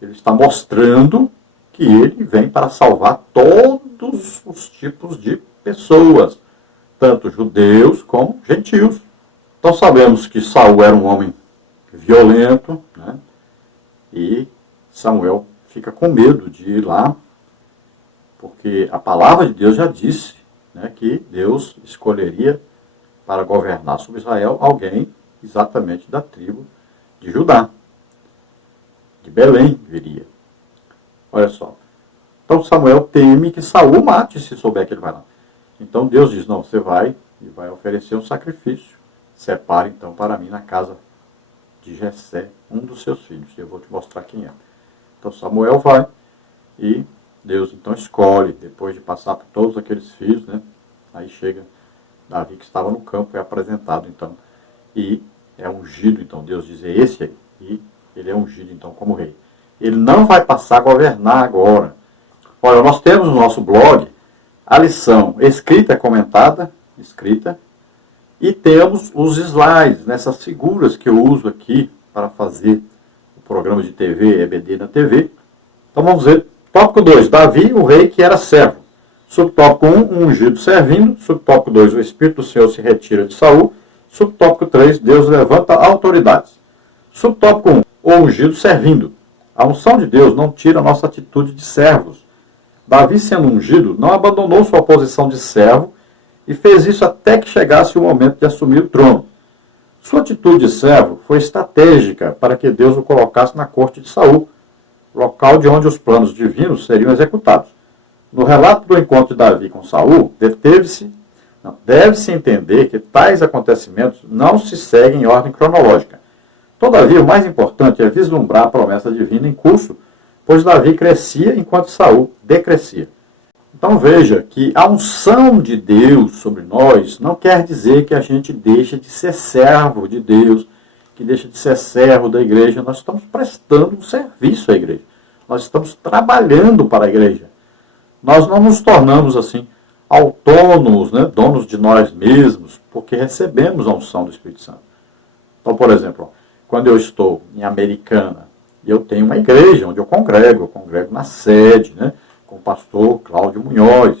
Ele está mostrando que ele vem para salvar todos os tipos de pessoas, tanto judeus como gentios. Então sabemos que Saul era um homem violento, né? E Samuel fica com medo de ir lá, porque a palavra de Deus já disse, né, que Deus escolheria para governar sobre Israel alguém exatamente da tribo de Judá. De Belém viria. Olha só. Então Samuel teme que Saul mate se souber que ele vai lá. Então Deus diz, não, você vai e vai oferecer um sacrifício. Separe então para mim na casa de Jessé, um dos seus filhos. Eu vou te mostrar quem é. Então Samuel vai e Deus então escolhe, depois de passar por todos aqueles filhos, né? Aí chega Davi que estava no campo, é apresentado então. E é ungido, então Deus diz, é esse aí. E ele é ungido então como rei. Ele não vai passar a governar agora. Olha, nós temos no nosso blog a lição escrita, comentada, escrita, e temos os slides, nessas figuras que eu uso aqui para fazer o programa de TV, EBD na TV. Então vamos ver. Tópico 2, Davi, o rei que era servo. Subtópico 1, um ungido servindo. Subtópico 2, o Espírito do Senhor se retira de Saul. Subtópico 3, Deus levanta autoridades. Subtópico 1, o ungido servindo. A unção de Deus não tira a nossa atitude de servos. Davi, sendo ungido, não abandonou sua posição de servo e fez isso até que chegasse o momento de assumir o trono. Sua atitude de servo foi estratégica para que Deus o colocasse na corte de Saul, local de onde os planos divinos seriam executados. No relato do encontro de Davi com Saul, deve-se entender que tais acontecimentos não se seguem em ordem cronológica. Todavia, o mais importante é vislumbrar a promessa divina em curso, pois Davi crescia enquanto Saul decrescia. Então veja que a unção de Deus sobre nós não quer dizer que a gente deixa de ser servo de Deus, que deixa de ser servo da igreja. Nós estamos prestando um serviço à igreja. Nós estamos trabalhando para a igreja. Nós não nos tornamos assim autônomos, né, donos de nós mesmos, porque recebemos a unção do Espírito Santo. Então, por exemplo, quando eu estou em Americana, eu tenho uma igreja onde eu congrego na sede, né, com o pastor Cláudio Munhoz.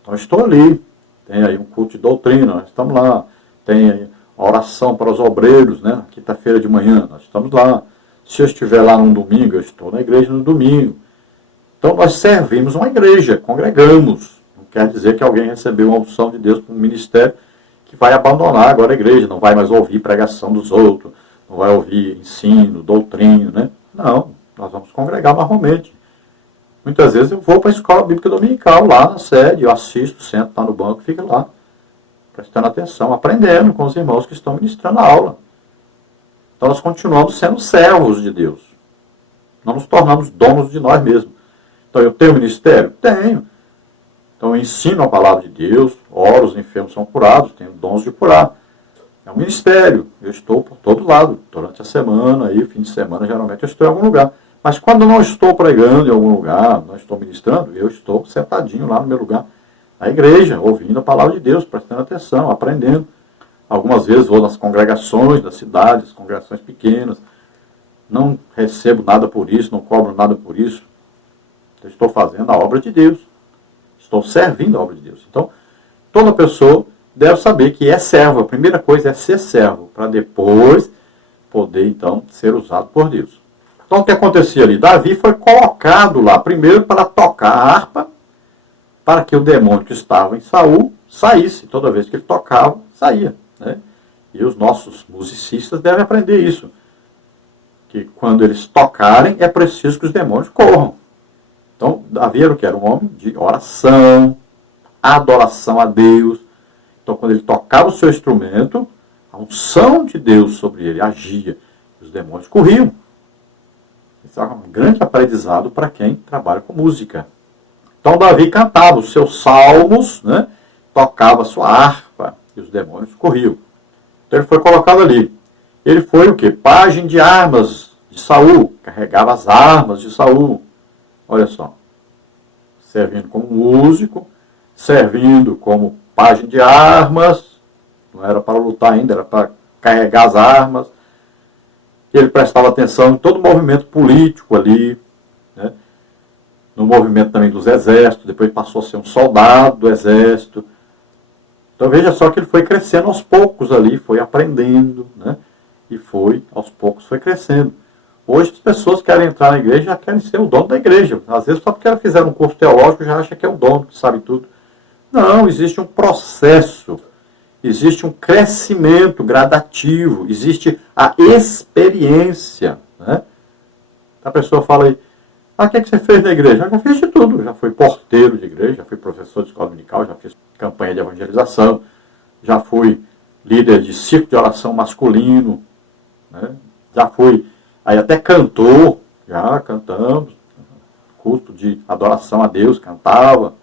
Então, eu estou ali. Tem aí um culto de doutrina, nós estamos lá. Tem aí a oração para os obreiros, né, quinta-feira de manhã, nós estamos lá. Se eu estiver lá num domingo, eu estou na igreja no domingo. Então, nós servimos uma igreja, congregamos. Não quer dizer que alguém recebeu uma unção de Deus para um ministério que vai abandonar agora a igreja, não vai mais ouvir pregação dos outros, não vai ouvir ensino, doutrina, né? Não, nós vamos congregar normalmente. Muitas vezes eu vou para a escola bíblica dominical, lá na sede, eu assisto, sento lá no banco e fico lá, prestando atenção, aprendendo com os irmãos que estão ministrando a aula. Então nós continuamos sendo servos de Deus. Não nos tornamos donos de nós mesmos. Então eu tenho ministério? Tenho. Então eu ensino a palavra de Deus, oro, os enfermos são curados, tenho dons de curar. É um ministério, eu estou por todo lado, durante a semana, aí, fim de semana, geralmente eu estou em algum lugar. Mas quando eu não estou pregando em algum lugar, não estou ministrando, eu estou sentadinho lá no meu lugar, na igreja, ouvindo a palavra de Deus, prestando atenção, aprendendo. Algumas vezes vou nas congregações das cidades, congregações pequenas, não recebo nada por isso, não cobro nada por isso. Eu estou fazendo a obra de Deus, estou servindo a obra de Deus. Então, toda pessoa deve saber que é servo. A primeira coisa é ser servo, para depois poder, então, ser usado por Deus. Então, o que acontecia ali? Davi foi colocado lá, primeiro para tocar a harpa, para que o demônio que estava em Saul saísse. Toda vez que ele tocava, saía, né? E os nossos musicistas devem aprender isso. Que quando eles tocarem, é preciso que os demônios corram. Então, Davi era o que? Era um homem de oração, adoração a Deus. Então, quando ele tocava o seu instrumento, a unção de Deus sobre ele agia. Os demônios corriam. Isso é um grande aprendizado para quem trabalha com música. Então, Davi cantava os seus salmos, né? Tocava a sua harpa e os demônios corriam. Então, ele foi colocado ali. Ele foi o quê? Pajem de armas de Saul. Carregava as armas de Saul. Olha só. Servindo como músico, servindo como pajem de armas, não era para lutar ainda, era para carregar as armas. Ele prestava atenção em todo o movimento político ali, né? No movimento também dos exércitos, depois passou a ser um soldado do exército. Então veja só que ele foi crescendo aos poucos ali, foi aprendendo, né? E foi, aos poucos, foi crescendo. Hoje as pessoas querem entrar na igreja e já querem ser o dono da igreja. Às vezes só porque elas fizeram um curso teológico já acha que é o dono, que sabe tudo. Não, existe um processo, existe um crescimento gradativo, existe a experiência, né? A pessoa fala aí, o que você fez na igreja? Eu já fiz de tudo, já fui porteiro de igreja, já fui professor de escola dominical, já fiz campanha de evangelização, já fui líder de círculo de oração masculino, né? Já fui aí até cantor, já cantamos, culto de adoração a Deus, cantava,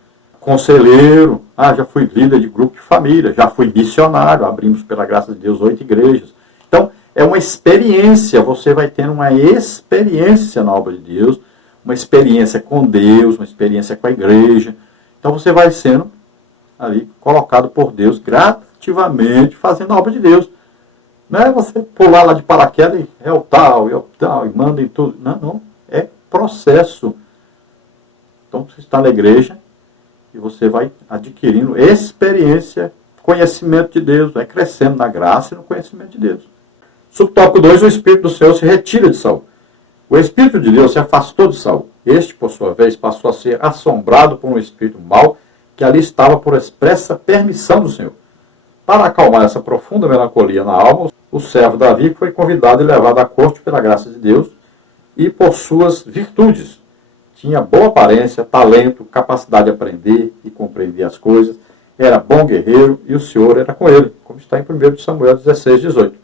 conselheiro, já fui líder de grupo de família, já fui missionário, abrimos pela graça de Deus 8 igrejas. Então, é uma experiência, você vai tendo uma experiência na obra de Deus, uma experiência com Deus, uma experiência com a igreja. Então você vai sendo ali colocado por Deus gradativamente fazendo a obra de Deus. Não é você pular lá de paraquedas e é o tal, e manda em tudo. Não, não. É processo. Então você está na igreja e você vai adquirindo experiência, conhecimento de Deus, vai crescendo na graça e no conhecimento de Deus. Subtópico 2, o Espírito do Senhor se retira de Saul. O Espírito de Deus se afastou de Saul. Este, por sua vez, passou a ser assombrado por um espírito mau que ali estava por expressa permissão do Senhor. Para acalmar essa profunda melancolia na alma, o servo Davi foi convidado e levado à corte pela graça de Deus e por suas virtudes. Tinha boa aparência, talento, capacidade de aprender e compreender as coisas, era bom guerreiro e o Senhor era com ele, como está em 1 Samuel 16, 18.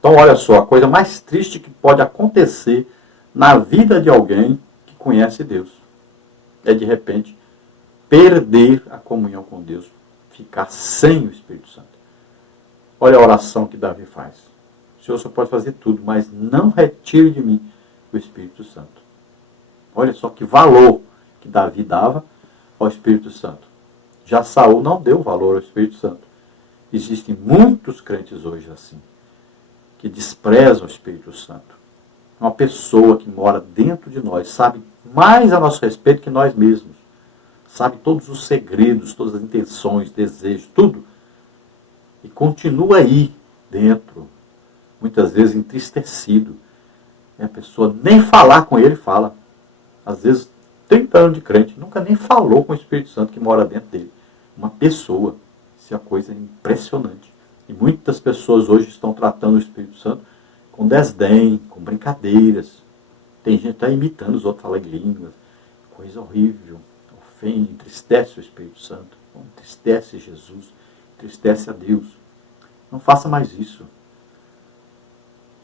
Então, olha só, a coisa mais triste que pode acontecer na vida de alguém que conhece Deus é, de repente, perder a comunhão com Deus, ficar sem o Espírito Santo. Olha a oração que Davi faz. O Senhor só pode fazer tudo, mas não retire de mim o Espírito Santo. Olha só que valor que Davi dava ao Espírito Santo. Já Saul não deu valor ao Espírito Santo. Existem muitos crentes hoje assim, que desprezam o Espírito Santo. Uma pessoa que mora dentro de nós, sabe mais a nosso respeito que nós mesmos. Sabe todos os segredos, todas as intenções, desejos, tudo. E continua aí dentro, muitas vezes entristecido. E a pessoa nem falar com ele fala. Às vezes, 30 anos de crente, nunca nem falou com o Espírito Santo que mora dentro dele. Uma pessoa. Isso é uma coisa impressionante. E muitas pessoas hoje estão tratando o Espírito Santo com desdém, com brincadeiras. Tem gente que está imitando os outros, falar em línguas. Coisa horrível. Ofende, entristece o Espírito Santo. Entristece Jesus. Entristece a Deus. Não faça mais isso.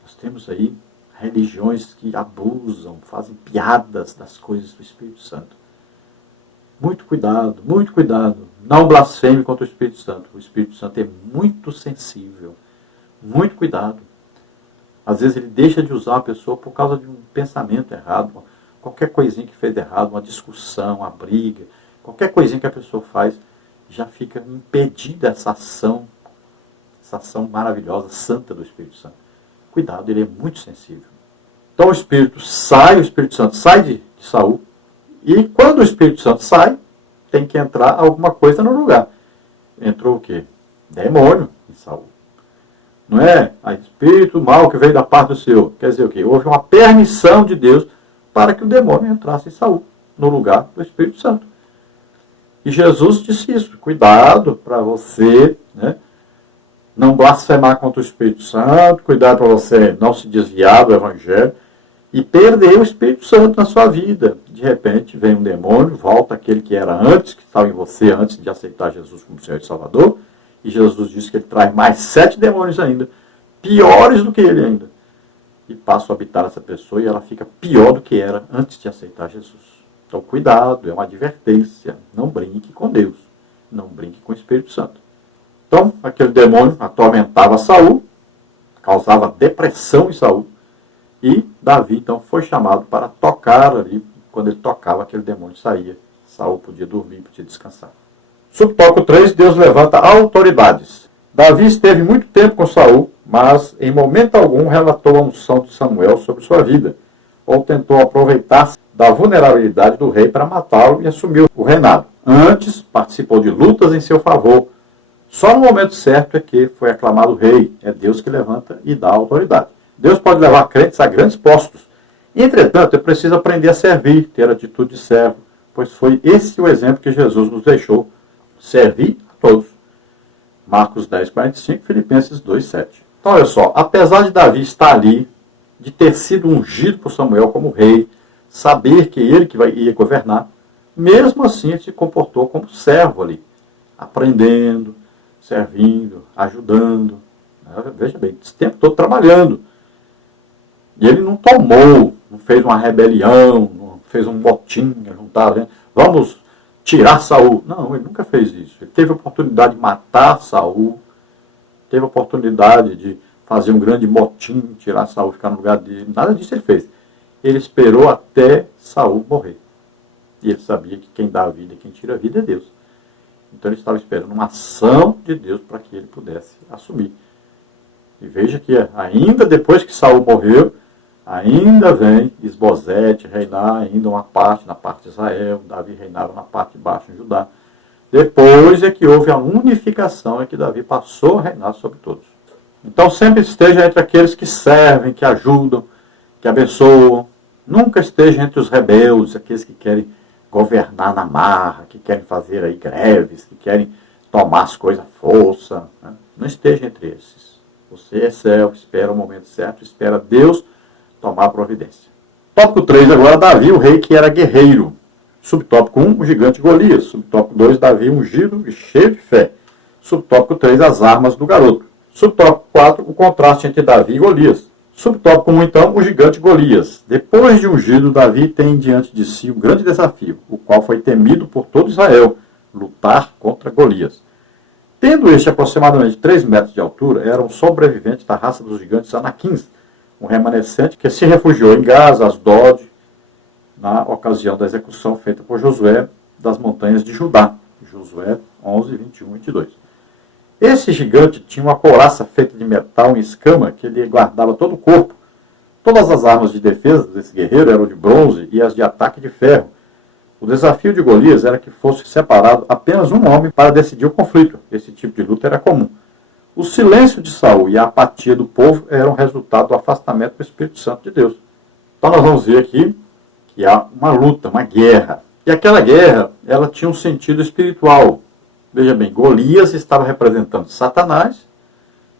Nós temos aí religiões que abusam, fazem piadas das coisas do Espírito Santo. Muito cuidado, muito cuidado. Não blasfeme contra o Espírito Santo. O Espírito Santo é muito sensível. Muito cuidado. Às vezes ele deixa de usar a pessoa por causa de um pensamento errado, qualquer coisinha que fez errado, uma discussão, uma briga, qualquer coisinha que a pessoa faz, já fica impedida essa ação maravilhosa, santa do Espírito Santo. Cuidado, ele é muito sensível. Então o Espírito Santo sai de Saul, e quando o Espírito Santo sai, tem que entrar alguma coisa no lugar. Entrou o quê? Demônio em Saul. Não é? A espírito mal que veio da parte do Senhor. Quer dizer o quê? Houve uma permissão de Deus para que o demônio entrasse em Saul, no lugar do Espírito Santo. E Jesus disse isso. Cuidado para você, né, não blasfemar contra o Espírito Santo. Cuidado para você não se desviar do Evangelho e perder o Espírito Santo na sua vida. De repente vem um demônio, volta aquele que era antes, que estava em você antes de aceitar Jesus como Senhor e Salvador. E Jesus disse que ele traz mais 7 demônios ainda, piores do que ele ainda. E passa a habitar essa pessoa e ela fica pior do que era antes de aceitar Jesus. Então cuidado, é uma advertência. Não brinque com Deus. Não brinque com o Espírito Santo. Então, aquele demônio atormentava Saul, causava depressão em Saul. E Davi, então, foi chamado para tocar ali. Quando ele tocava, aquele demônio saía. Saul podia dormir, podia descansar. Subtópico 3, Deus levanta autoridades. Davi esteve muito tempo com Saul, mas em momento algum relatou a unção de Samuel sobre sua vida, ou tentou aproveitar-se da vulnerabilidade do rei para matá-lo e assumir o reinado. Antes, participou de lutas em seu favor. Só no momento certo é que foi aclamado rei. É Deus que levanta e dá autoridade. Deus pode levar crentes a grandes postos. Entretanto, é preciso aprender a servir, ter atitude de servo, pois foi esse o exemplo que Jesus nos deixou. Servir a todos. Marcos 10, 45, Filipenses 2, 7. Então, olha só, apesar de Davi estar ali, de ter sido ungido por Samuel como rei, saber que ele que ia governar, mesmo assim ele se comportou como servo ali, aprendendo, servindo, ajudando. Veja bem, esse tempo todo trabalhando. E ele não tomou, não fez uma rebelião, não fez um motim, não estava, vamos tirar Saul. Não, ele nunca fez isso. Ele teve a oportunidade de matar Saul, teve a oportunidade de fazer um grande motim, tirar Saul, ficar no lugar dele. Nada disso ele fez. Ele esperou até Saul morrer. E ele sabia que quem dá a vida e quem tira a vida é Deus. Então ele estava esperando uma ação de Deus para que ele pudesse assumir. E veja que ainda depois que Saul morreu, Ainda vem Isbosete reinar ainda uma parte, na parte de Israel, Davi reinava na parte de baixo em Judá. Depois é que houve a unificação, é que Davi passou a reinar sobre todos. Então sempre esteja entre aqueles que servem, que ajudam, que abençoam. Nunca esteja entre os rebeldes, aqueles que querem governar na marra, que querem fazer aí greves, que querem tomar as coisas à força. Né? Não esteja entre esses. Você é servo, espera o momento certo, espera Deus tomar a providência. Tópico 3 agora, Davi, o rei que era guerreiro. Subtópico 1, o gigante Golias. Subtópico 2, Davi ungido e cheio de fé. Subtópico 3, as armas do garoto. Subtópico 4, o contraste entre Davi e Golias. Subtópico 1, então, o gigante Golias. Depois de ungido, Davi tem diante de si um grande desafio, o qual foi temido por todo Israel, lutar contra Golias. Tendo este aproximadamente 3 metros de altura, era um sobrevivente da raça dos gigantes Anaquins, um remanescente que se refugiou em Gaza, Asdod, na ocasião da execução feita por Josué das montanhas de Judá. Josué 11, 21 e 22. Esse gigante tinha uma couraça feita de metal em escama que lhe guardava todo o corpo. Todas as armas de defesa desse guerreiro eram de bronze e as de ataque de ferro. O desafio de Golias era que fosse separado apenas um homem para decidir o conflito. Esse tipo de luta era comum. O silêncio de Saul e a apatia do povo eram resultado do afastamento do Espírito Santo de Deus. Então nós vamos ver aqui que há uma luta, uma guerra. E aquela guerra, ela tinha um sentido espiritual. Veja bem, Golias estava representando Satanás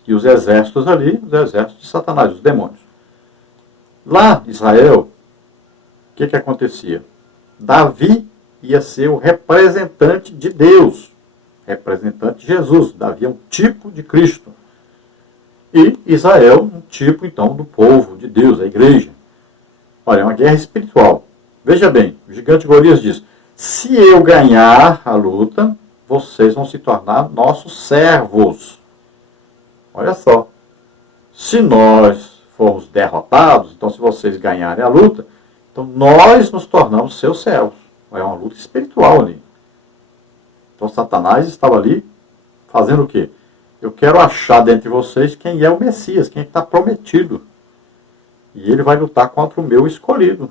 e os exércitos ali, os exércitos de Satanás, os demônios. Lá em Israel, o que acontecia? Davi ia ser o representante de Deus, representante de Jesus. Davi é um tipo de Cristo. E Israel, um tipo, então, do povo de Deus, a igreja. Olha, é uma guerra espiritual. Veja bem, o gigante Golias diz, se eu ganhar a luta, vocês vão se tornar nossos servos. Olha só. Se nós formos derrotados, então se vocês ganharem a luta, então nós nos tornamos seus servos. É uma luta espiritual ali. Então Satanás estava ali fazendo o quê? Eu quero achar dentre vocês quem é o Messias, quem está prometido. E ele vai lutar contra o meu escolhido.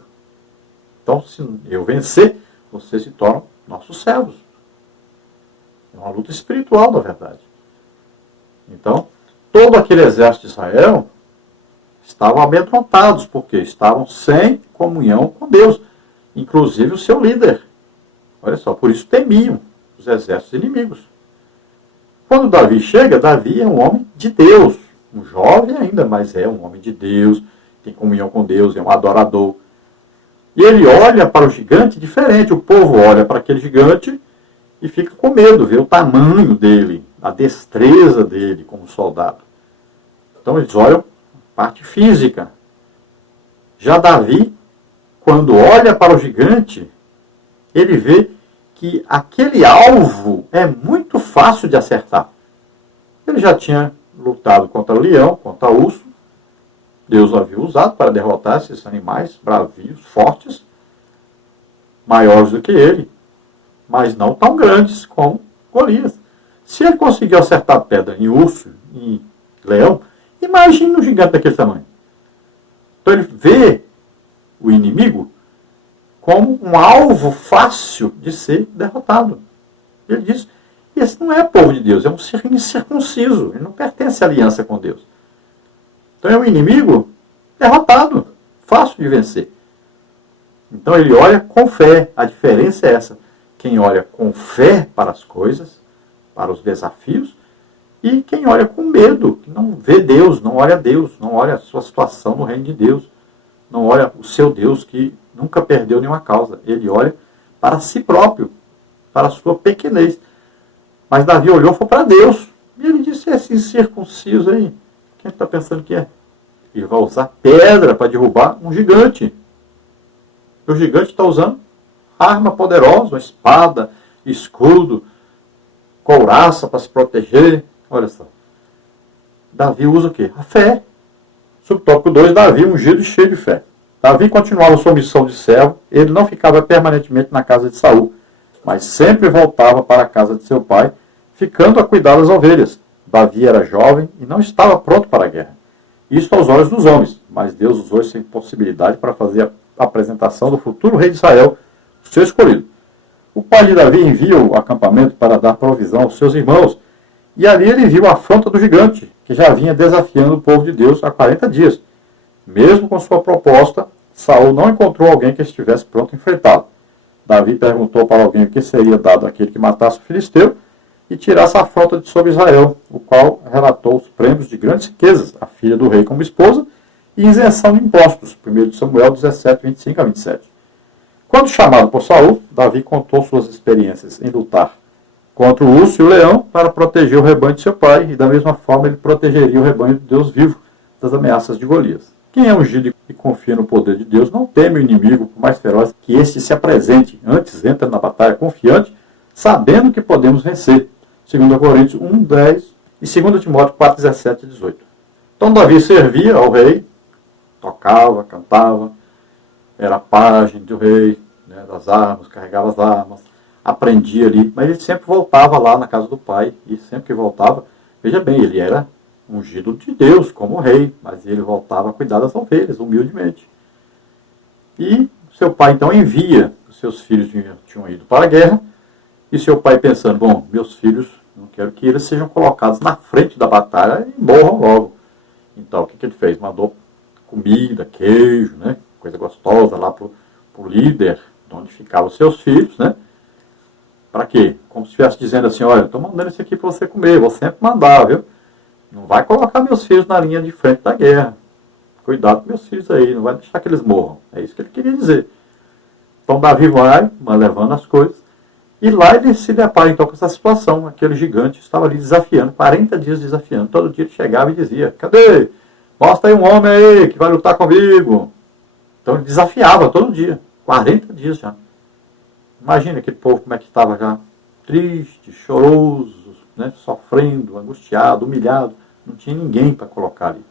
Então, se eu vencer, vocês se tornam nossos servos. É uma luta espiritual, na verdade. Então, todo aquele exército de Israel estavam amedrontados, porque estavam sem comunhão com Deus. Inclusive o seu líder. Olha só, por isso temiam os exércitos inimigos. Quando Davi chega, Davi é um homem de Deus. Um jovem ainda, mas é um homem de Deus, tem comunhão com Deus, é um adorador. E ele olha para o gigante diferente. O povo olha para aquele gigante e fica com medo, vê o tamanho dele, a destreza dele como soldado. Então eles olham a parte física. Já Davi, quando olha para o gigante, ele vê que aquele alvo é muito fácil de acertar. Ele já tinha lutado contra o leão, contra o urso. Deus o havia usado para derrotar esses animais bravios, fortes, maiores do que ele, mas não tão grandes como Golias. Se ele conseguiu acertar pedra em urso, em leão, imagine um gigante daquele tamanho. Então ele vê o inimigo como um alvo fácil de ser derrotado. Ele diz, esse não é povo de Deus, é um incircunciso, ele não pertence à aliança com Deus. Então é um inimigo derrotado, fácil de vencer. Então ele olha com fé, a diferença é essa. Quem olha com fé para as coisas, para os desafios, e quem olha com medo, que não vê Deus, não olha a Deus, não olha a sua situação no reino de Deus, não olha o seu Deus que nunca perdeu nenhuma causa. Ele olha para si próprio, para a sua pequenez. Mas Davi olhou foi para Deus. E ele disse, esse incircunciso aí, quem está pensando que é? Ele vai usar pedra para derrubar um gigante. E o gigante está usando arma poderosa, uma espada, escudo, couraça para se proteger. Olha só. Davi usa o quê? A fé. Subtópico 2, Davi ungido e cheio de fé. Davi continuava sua missão de servo, ele não ficava permanentemente na casa de Saul, mas sempre voltava para a casa de seu pai, ficando a cuidar das ovelhas. Davi era jovem e não estava pronto para a guerra. Isso aos olhos dos homens, mas Deus usou essa impossibilidade para fazer a apresentação do futuro rei de Israel, o seu escolhido. O pai de Davi envia o acampamento para dar provisão aos seus irmãos, e ali ele viu a afronta do gigante, que já vinha desafiando o povo de Deus há 40 dias. Mesmo com sua proposta, Saul não encontrou alguém que estivesse pronto a enfrentá-lo. Davi perguntou para alguém o que seria dado àquele que matasse o filisteu e tirasse a afronta de sobre Israel, o qual relatou os prêmios de grandes riquezas, a filha do rei como esposa, e isenção de impostos, 1 Samuel 17, 25 a 27. Quando chamado por Saul, Davi contou suas experiências em lutar contra o urso e o leão para proteger o rebanho de seu pai, e da mesma forma ele protegeria o rebanho de Deus vivo das ameaças de Golias. Quem é ungido e confia no poder de Deus não teme o inimigo, por mais feroz que este se apresente. Antes entra na batalha confiante, sabendo que podemos vencer. 2 Coríntios 1, 10 e 2 Timóteo 4, 17 e 18. Então Davi servia ao rei, tocava, cantava, era pajem do rei, né, das armas, carregava as armas, aprendia ali, mas ele sempre voltava lá na casa do pai, e sempre que voltava, veja bem, ele era ungido de Deus como rei, mas ele voltava a cuidar das ovelhas, humildemente. E seu pai então envia, os seus filhos tinham ido para a guerra, e seu pai pensando, bom, meus filhos, não quero que eles sejam colocados na frente da batalha e morram logo. Então o que ele fez? Mandou comida, queijo, né, coisa gostosa lá para o líder, onde ficavam os seus filhos, né? Para quê? Como se estivesse dizendo assim, olha, estou mandando isso aqui para você comer, vou sempre mandar, viu? Não vai colocar meus filhos na linha de frente da guerra. Cuidado com meus filhos aí, não vai deixar que eles morram. É isso que ele queria dizer. Então Davi vai levando as coisas, e lá ele se depara então com essa situação. Aquele gigante estava ali desafiando, 40 dias desafiando. Todo dia ele chegava e dizia, cadê? Mostra aí um homem aí que vai lutar comigo. Então ele desafiava todo dia, 40 dias já. Imagina aquele povo como é que estava já, triste, choroso, né, sofrendo, angustiado, humilhado. Não tinha ninguém para colocar ali.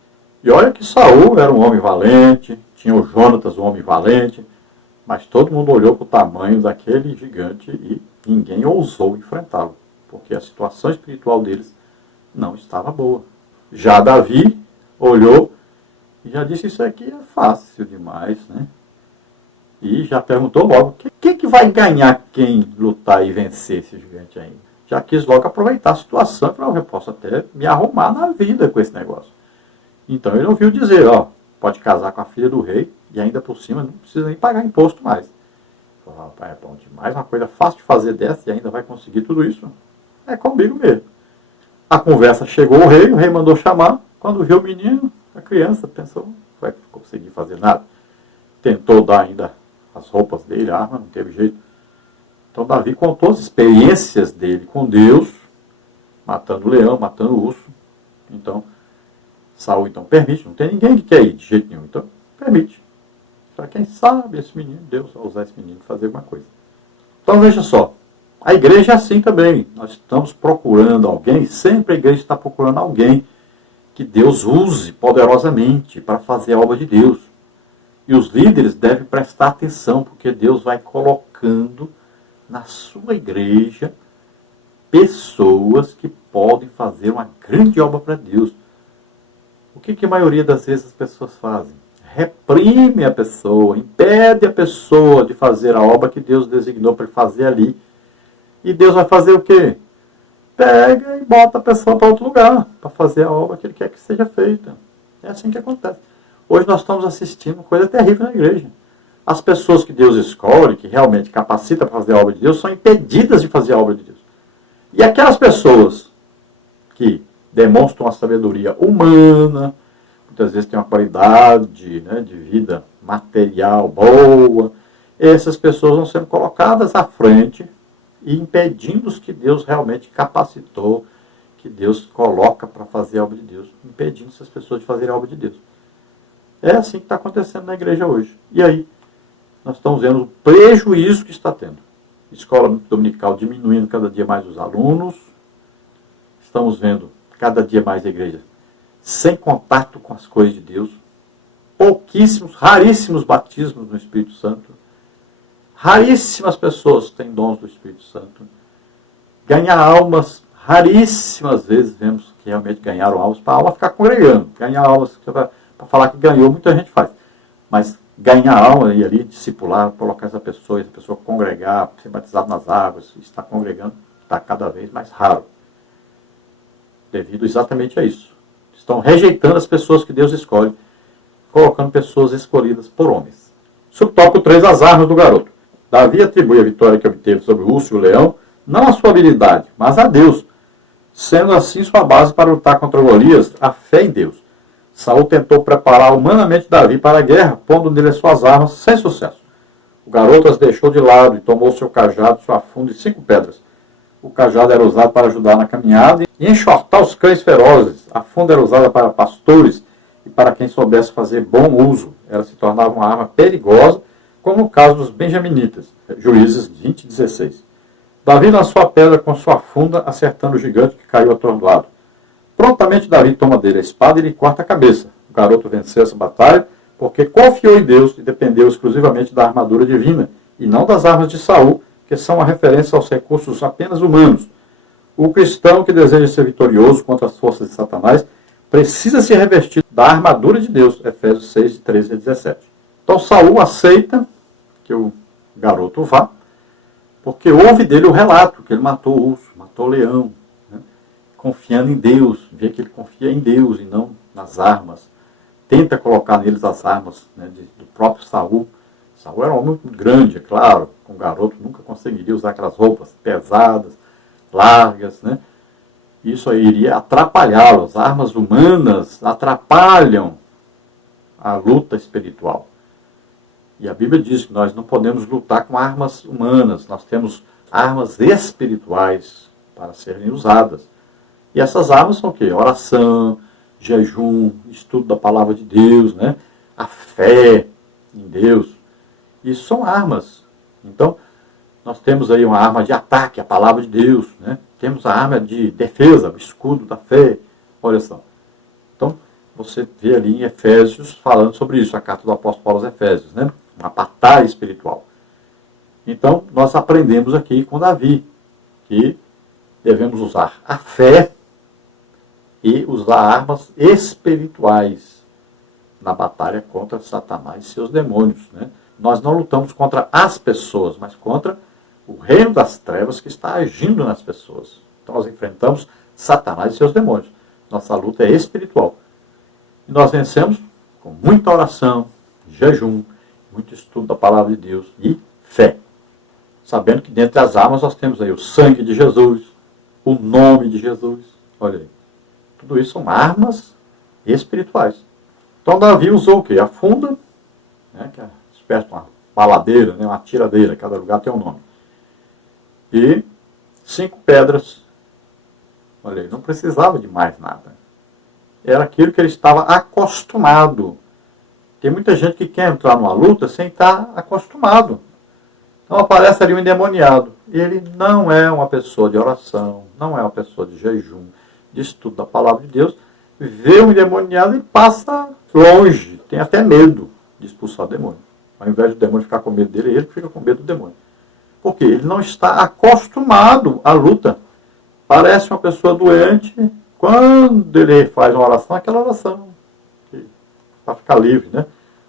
E olha que Saul era um homem valente, tinha o Jonatas, um homem valente, mas todo mundo olhou para o tamanho daquele gigante e ninguém ousou enfrentá-lo, porque a situação espiritual deles não estava boa. Já Davi olhou e já disse, isso aqui é fácil demais, né? E já perguntou logo, quem que vai ganhar quem lutar e vencer esse gigante aí? Já quis logo aproveitar a situação e falou, eu posso até me arrumar na vida com esse negócio. Então ele ouviu dizer, ó, pode casar com a filha do rei e ainda por cima não precisa nem pagar imposto mais. Falou, rapaz, é bom demais, uma coisa fácil de fazer dessa e ainda vai conseguir tudo isso. É comigo mesmo. A conversa chegou ao rei, o rei mandou chamar, quando viu o menino, a criança pensou, não vai conseguir fazer nada. Tentou dar ainda as roupas dele, a arma, não teve jeito. Então Davi contou as experiências dele com Deus, matando o leão, matando o urso. Então, Saul então permite, não tem ninguém que quer ir de jeito nenhum, então permite. Para quem sabe esse menino, Deus vai usar esse menino para fazer alguma coisa. Então veja só, a igreja é assim também. Nós estamos procurando alguém, sempre a igreja está procurando alguém que Deus use poderosamente para fazer a obra de Deus. E os líderes devem prestar atenção, porque Deus vai colocando na sua igreja pessoas que podem fazer uma grande obra para Deus. O que a maioria das vezes as pessoas fazem? Reprime a pessoa, impede a pessoa de fazer a obra que Deus designou para ele fazer ali. E Deus vai fazer o quê? Pega e bota a pessoa para outro lugar, para fazer a obra que ele quer que seja feita. É assim que acontece. Hoje nós estamos assistindo coisa terrível na igreja. As pessoas que Deus escolhe, que realmente capacita para fazer a obra de Deus, são impedidas de fazer a obra de Deus. E aquelas pessoas que demonstram a sabedoria humana, muitas vezes têm uma qualidade, né, de vida material boa, essas pessoas vão sendo colocadas à frente e impedindo os que Deus realmente capacitou, que Deus coloca para fazer a obra de Deus, impedindo essas pessoas de fazer a obra de Deus. É assim que está acontecendo na igreja hoje. E aí, nós estamos vendo o prejuízo que está tendo. Escola dominical diminuindo cada dia mais os alunos. Estamos vendo cada dia mais a igreja sem contato com as coisas de Deus. Pouquíssimos, raríssimos batismos no Espírito Santo. Raríssimas pessoas têm dons do Espírito Santo. Ganhar almas, raríssimas vezes vemos que realmente ganharam almas para a alma ficar congregando. Ganhar almas para para falar que ganhou, muita gente faz. Mas ganhar alma e ali, discipular, colocar essa pessoa congregar, ser batizado nas águas, estar congregando, está cada vez mais raro. Devido exatamente a isso. Estão rejeitando as pessoas que Deus escolhe, colocando pessoas escolhidas por homens. Subtópico 3, as armas do garoto. Davi atribui a vitória que obteve sobre o urso e o leão, não à sua habilidade, mas a Deus, sendo assim sua base para lutar contra Golias, a fé em Deus. Saul tentou preparar humanamente Davi para a guerra, pondo nele as suas armas, sem sucesso. O garoto as deixou de lado e tomou seu cajado, sua funda e 5 pedras. O cajado era usado para ajudar na caminhada e enxortar os cães ferozes. A funda era usada para pastores e para quem soubesse fazer bom uso. Ela se tornava uma arma perigosa, como no caso dos benjaminitas. Juízes 20:16. Davi lançou a pedra com sua funda, acertando o gigante que caiu atordoado. Prontamente Davi toma dele a espada e lhe corta a cabeça. O garoto venceu essa batalha porque confiou em Deus e dependeu exclusivamente da armadura divina e não das armas de Saul, que são uma referência aos recursos apenas humanos. O cristão que deseja ser vitorioso contra as forças de Satanás precisa se revestir da armadura de Deus. Efésios 6:13-17. Então Saul aceita que o garoto vá, porque houve dele o relato que ele matou o urso, matou o leão, né? Confiando em Deus, vê que ele confia em Deus e não nas armas. Tenta colocar neles as armas, né, do próprio Saul. Saul era um homem muito grande, é claro, com o garoto nunca conseguiria usar aquelas roupas pesadas, largas, né? Isso aí iria atrapalhá-lo. As armas humanas atrapalham a luta espiritual. E a Bíblia diz que nós não podemos lutar com armas humanas, nós temos armas espirituais para serem usadas. E essas armas são o quê? Oração, jejum, estudo da palavra de Deus, né? A fé em Deus. Isso são armas. Então, nós temos aí uma arma de ataque, a palavra de Deus, né? Temos a arma de defesa, o escudo da fé. Olha só. Então, você vê ali em Efésios falando sobre isso, a carta do apóstolo Paulo aos Efésios, né? Uma batalha espiritual. Então, nós aprendemos aqui com Davi que devemos usar a fé e usar armas espirituais na batalha contra Satanás e seus demônios, né? Nós não lutamos contra as pessoas, mas contra o reino das trevas que está agindo nas pessoas. Então nós enfrentamos Satanás e seus demônios. Nossa luta é espiritual. E nós vencemos com muita oração, jejum, muito estudo da palavra de Deus e fé. Sabendo que dentre as armas nós temos aí o sangue de Jesus, o nome de Jesus. Olha aí. Tudo isso são armas espirituais. Então Davi usou o quê? A funda, né, que é espécie de uma baladeira, né, uma tiradeira, cada lugar tem um nome. E 5 pedras. Olha aí, não precisava de mais nada. Era aquilo que ele estava acostumado. Tem muita gente que quer entrar numa luta sem estar acostumado. Então aparece ali um endemoniado. Ele não é uma pessoa de oração, não é uma pessoa de jejum, de estudo da palavra de Deus. Vê um endemoniado e passa longe, tem até medo de expulsar o demônio. Ao invés do demônio ficar com medo dele, ele fica com medo do demônio. Por quê? Ele não está acostumado à luta. Parece uma pessoa doente. Quando ele faz uma oração, aquela oração, para ficar livre, né,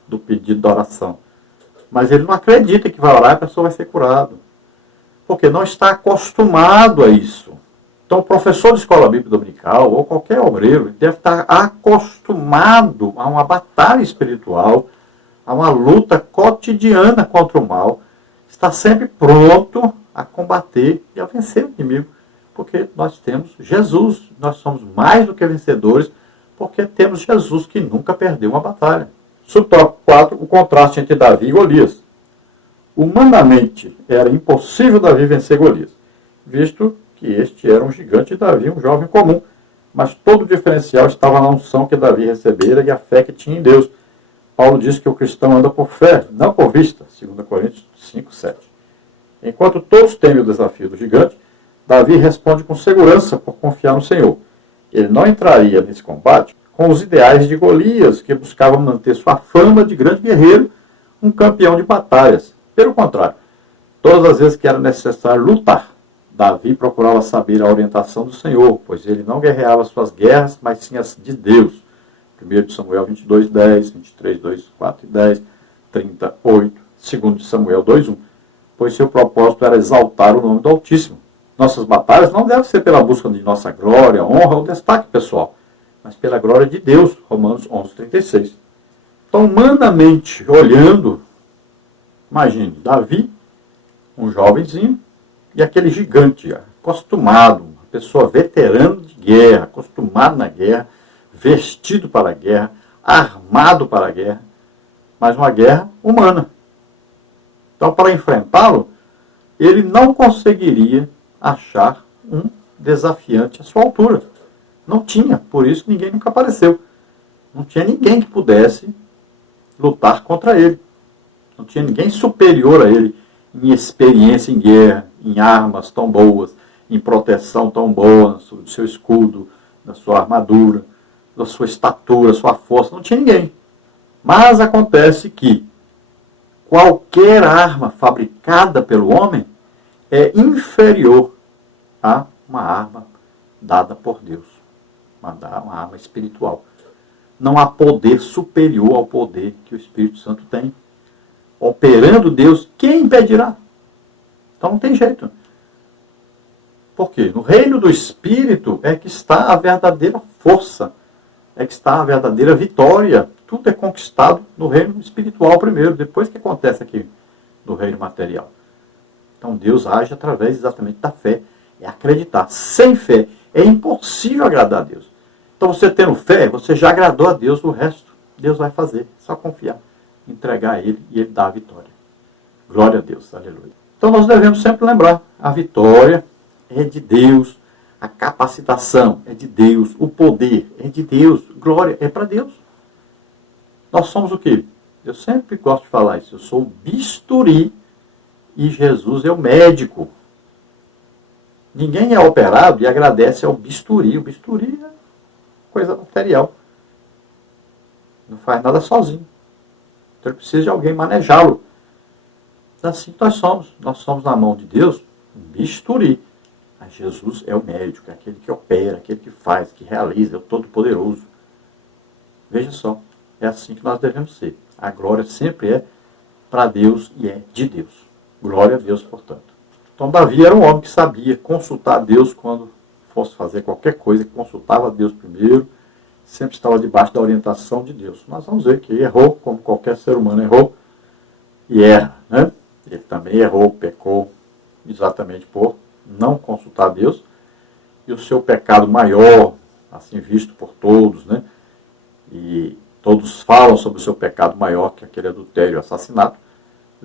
do pedido da oração. Mas ele não acredita que vai orar e a pessoa vai ser curada. Porque não está acostumado a isso. Então, o professor de escola bíblica dominical, ou qualquer obreiro, deve estar acostumado a uma batalha espiritual, a uma luta cotidiana contra o mal, está sempre pronto a combater e a vencer o inimigo. Porque nós temos Jesus, nós somos mais do que vencedores, porque temos Jesus que nunca perdeu uma batalha. Subtópico 4, o contraste entre Davi e Golias. Humanamente, era impossível Davi vencer Golias, visto que este era um gigante e Davi um jovem comum. Mas todo o diferencial estava na unção que Davi recebera e a fé que tinha em Deus. Paulo diz que o cristão anda por fé, não por vista, 2 Coríntios 5:7. Enquanto todos temem o desafio do gigante, Davi responde com segurança por confiar no Senhor. Ele não entraria nesse combate com os ideais de Golias, que buscava manter sua fama de grande guerreiro, um campeão de batalhas. Pelo contrário, todas as vezes que era necessário lutar, Davi procurava saber a orientação do Senhor, pois ele não guerreava suas guerras, mas sim as de Deus. 1 Samuel 22, 10, 23, 2, 4 e 10, 38, 2 Samuel 2, 1. Pois seu propósito era exaltar o nome do Altíssimo. Nossas batalhas não devem ser pela busca de nossa glória, honra ou destaque pessoal, mas pela glória de Deus. Romanos 11, 36. Então, humanamente olhando, imagine, Davi, um jovenzinho, e aquele gigante, acostumado, uma pessoa veterana de guerra, acostumado na guerra, vestido para a guerra, armado para a guerra, mas uma guerra humana. Então, para enfrentá-lo, ele não conseguiria achar um desafiante à sua altura. Não tinha, por isso ninguém nunca apareceu. Não tinha ninguém que pudesse lutar contra ele. Não tinha ninguém superior a ele em experiência em guerra, em armas tão boas, em proteção tão boa, do seu escudo, da sua armadura, da sua estatura, da sua força. Não tinha ninguém. Mas acontece que qualquer arma fabricada pelo homem é inferior a uma arma dada por Deus. Uma arma espiritual. Não há poder superior ao poder que o Espírito Santo tem. Operando Deus, quem impedirá? Então não tem jeito. Por quê? No reino do Espírito é que está a verdadeira força, é que está a verdadeira vitória. Tudo é conquistado no reino espiritual primeiro, depois que acontece aqui no reino material. Então Deus age através exatamente da fé. É acreditar. Sem fé é impossível agradar a Deus. Então você tendo fé, você já agradou a Deus, o resto Deus vai fazer. É só confiar, entregar a Ele e Ele dá a vitória. Glória a Deus, aleluia. Então nós devemos sempre lembrar, a vitória é de Deus, a capacitação é de Deus, o poder é de Deus, glória é para Deus. Nós somos o quê? Eu sempre gosto de falar isso, eu sou o bisturi e Jesus é o médico. Ninguém é operado e agradece ao bisturi. O bisturi é coisa material. Não faz nada sozinho. Então ele precisa de alguém manejá-lo. Assim nós somos. Nós somos na mão de Deus um bisturi. Mas Jesus é o médico, é aquele que opera, aquele que faz, que realiza, é o Todo-Poderoso. Veja só, é assim que nós devemos ser. A glória sempre é para Deus e é de Deus. Glória a Deus, portanto. Então Davi era um homem que sabia consultar Deus quando fosse fazer qualquer coisa, consultava Deus primeiro, sempre estava debaixo da orientação de Deus. Nós vamos ver que ele errou, como qualquer ser humano errou, e erra, né? Ele também errou, pecou, exatamente por não consultar Deus, e o seu pecado maior, assim visto por todos, né? E todos falam sobre o seu pecado maior, que é aquele adultério e assassinato,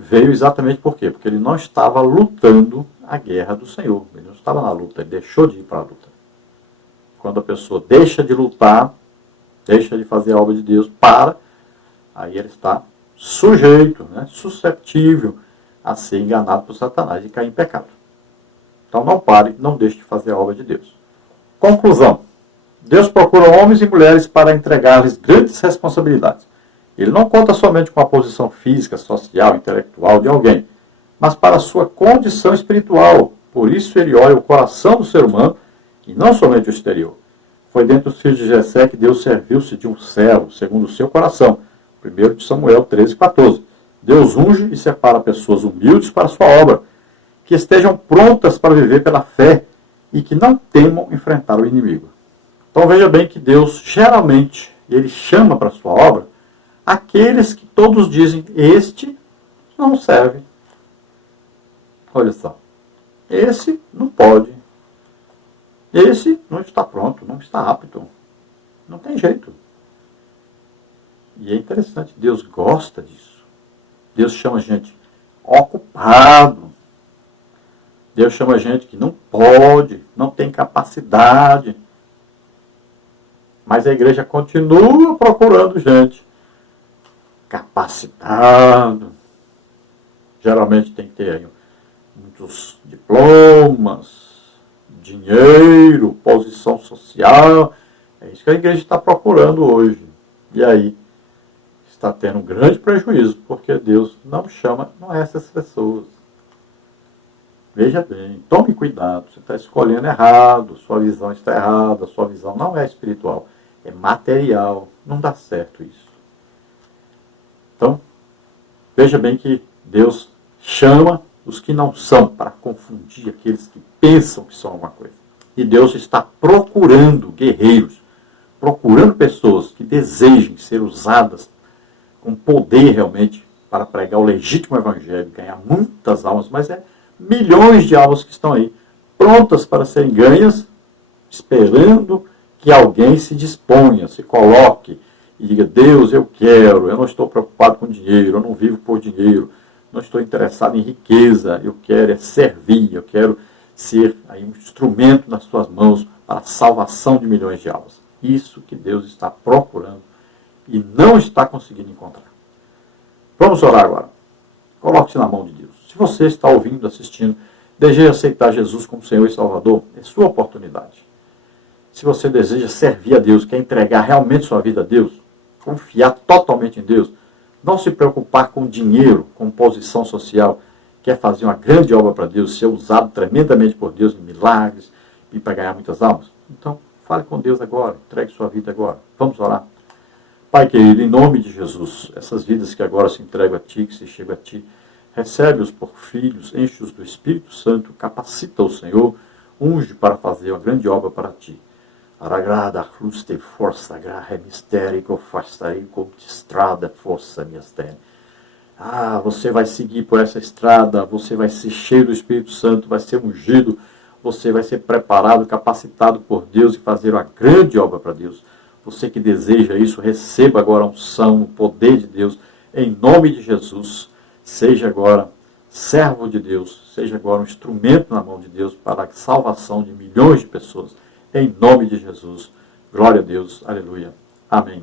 veio exatamente por quê? Porque ele não estava lutando a guerra do Senhor. Ele não estava na luta, ele deixou de ir para a luta. Quando a pessoa deixa de lutar, deixa de fazer a obra de Deus, aí ele está sujeito, né, susceptível a ser enganado por Satanás e cair em pecado. Então não pare, não deixe de fazer a obra de Deus. Conclusão. Deus procura homens e mulheres para entregar-lhes grandes responsabilidades. Ele não conta somente com a posição física, social, intelectual de alguém, mas para a sua condição espiritual. Por isso ele olha o coração do ser humano e não somente o exterior. Foi dentre os filhos de Jessé que Deus serviu-se de um servo, segundo o seu coração. 1 Samuel 13, 14. Deus unge e separa pessoas humildes para a sua obra, que estejam prontas para viver pela fé e que não temam enfrentar o inimigo. Então veja bem que Deus, geralmente, ele chama para a sua obra aqueles que todos dizem, este não serve. Olha só, esse não pode. Esse não está pronto, não está apto. Não tem jeito. E é interessante, Deus gosta disso. Deus chama gente ocupado. Deus chama gente que não pode, não tem capacidade. Mas a igreja continua procurando gente capacitado. Geralmente tem que ter aí muitos diplomas, dinheiro, posição social. É isso que a igreja está procurando hoje. E aí está tendo um grande prejuízo, porque Deus não chama, não é essas pessoas. Veja bem, tome cuidado, você está escolhendo errado, sua visão está errada, sua visão não é espiritual, é material. Não dá certo isso. Então, veja bem que Deus chama os que não são, para confundir aqueles que pensam que são uma coisa. E Deus está procurando guerreiros, procurando pessoas que desejem ser usadas com poder realmente para pregar o legítimo evangelho, ganhar muitas almas, mas é milhões de almas que estão aí, prontas para serem ganhas, esperando que alguém se disponha, se coloque e diga: Deus, eu quero, eu não estou preocupado com dinheiro, eu não vivo por dinheiro, não estou interessado em riqueza, eu quero é servir, eu quero ser aí um instrumento nas suas mãos para a salvação de milhões de almas. Isso que Deus está procurando e não está conseguindo encontrar. Vamos orar agora. Coloque-se na mão de Deus. Se você está ouvindo, assistindo, deseja aceitar Jesus como Senhor e Salvador, é sua oportunidade. Se você deseja servir a Deus, quer entregar realmente sua vida a Deus, confiar totalmente em Deus, não se preocupar com dinheiro, com posição social, quer fazer uma grande obra para Deus, ser usado tremendamente por Deus em milagres e para ganhar muitas almas, então fale com Deus agora, entregue sua vida agora. Vamos orar. Pai querido, em nome de Jesus, essas vidas que agora se entregam a Ti, que se chegam a Ti, recebe-os por filhos, enche-os do Espírito Santo, capacita o Senhor, unge para fazer uma grande obra para Ti. Aragrada, cruste, força, graha, mistérico, fastarei, como estrada, força, miastene. Você vai seguir por essa estrada, você vai ser cheio do Espírito Santo, vai ser ungido, você vai ser preparado, capacitado por Deus e fazer uma grande obra para Deus. Você que deseja isso, receba agora a unção, o poder de Deus, em nome de Jesus. Seja agora servo de Deus, seja agora um instrumento na mão de Deus para a salvação de milhões de pessoas. Em nome de Jesus. Glória a Deus. Aleluia. Amém.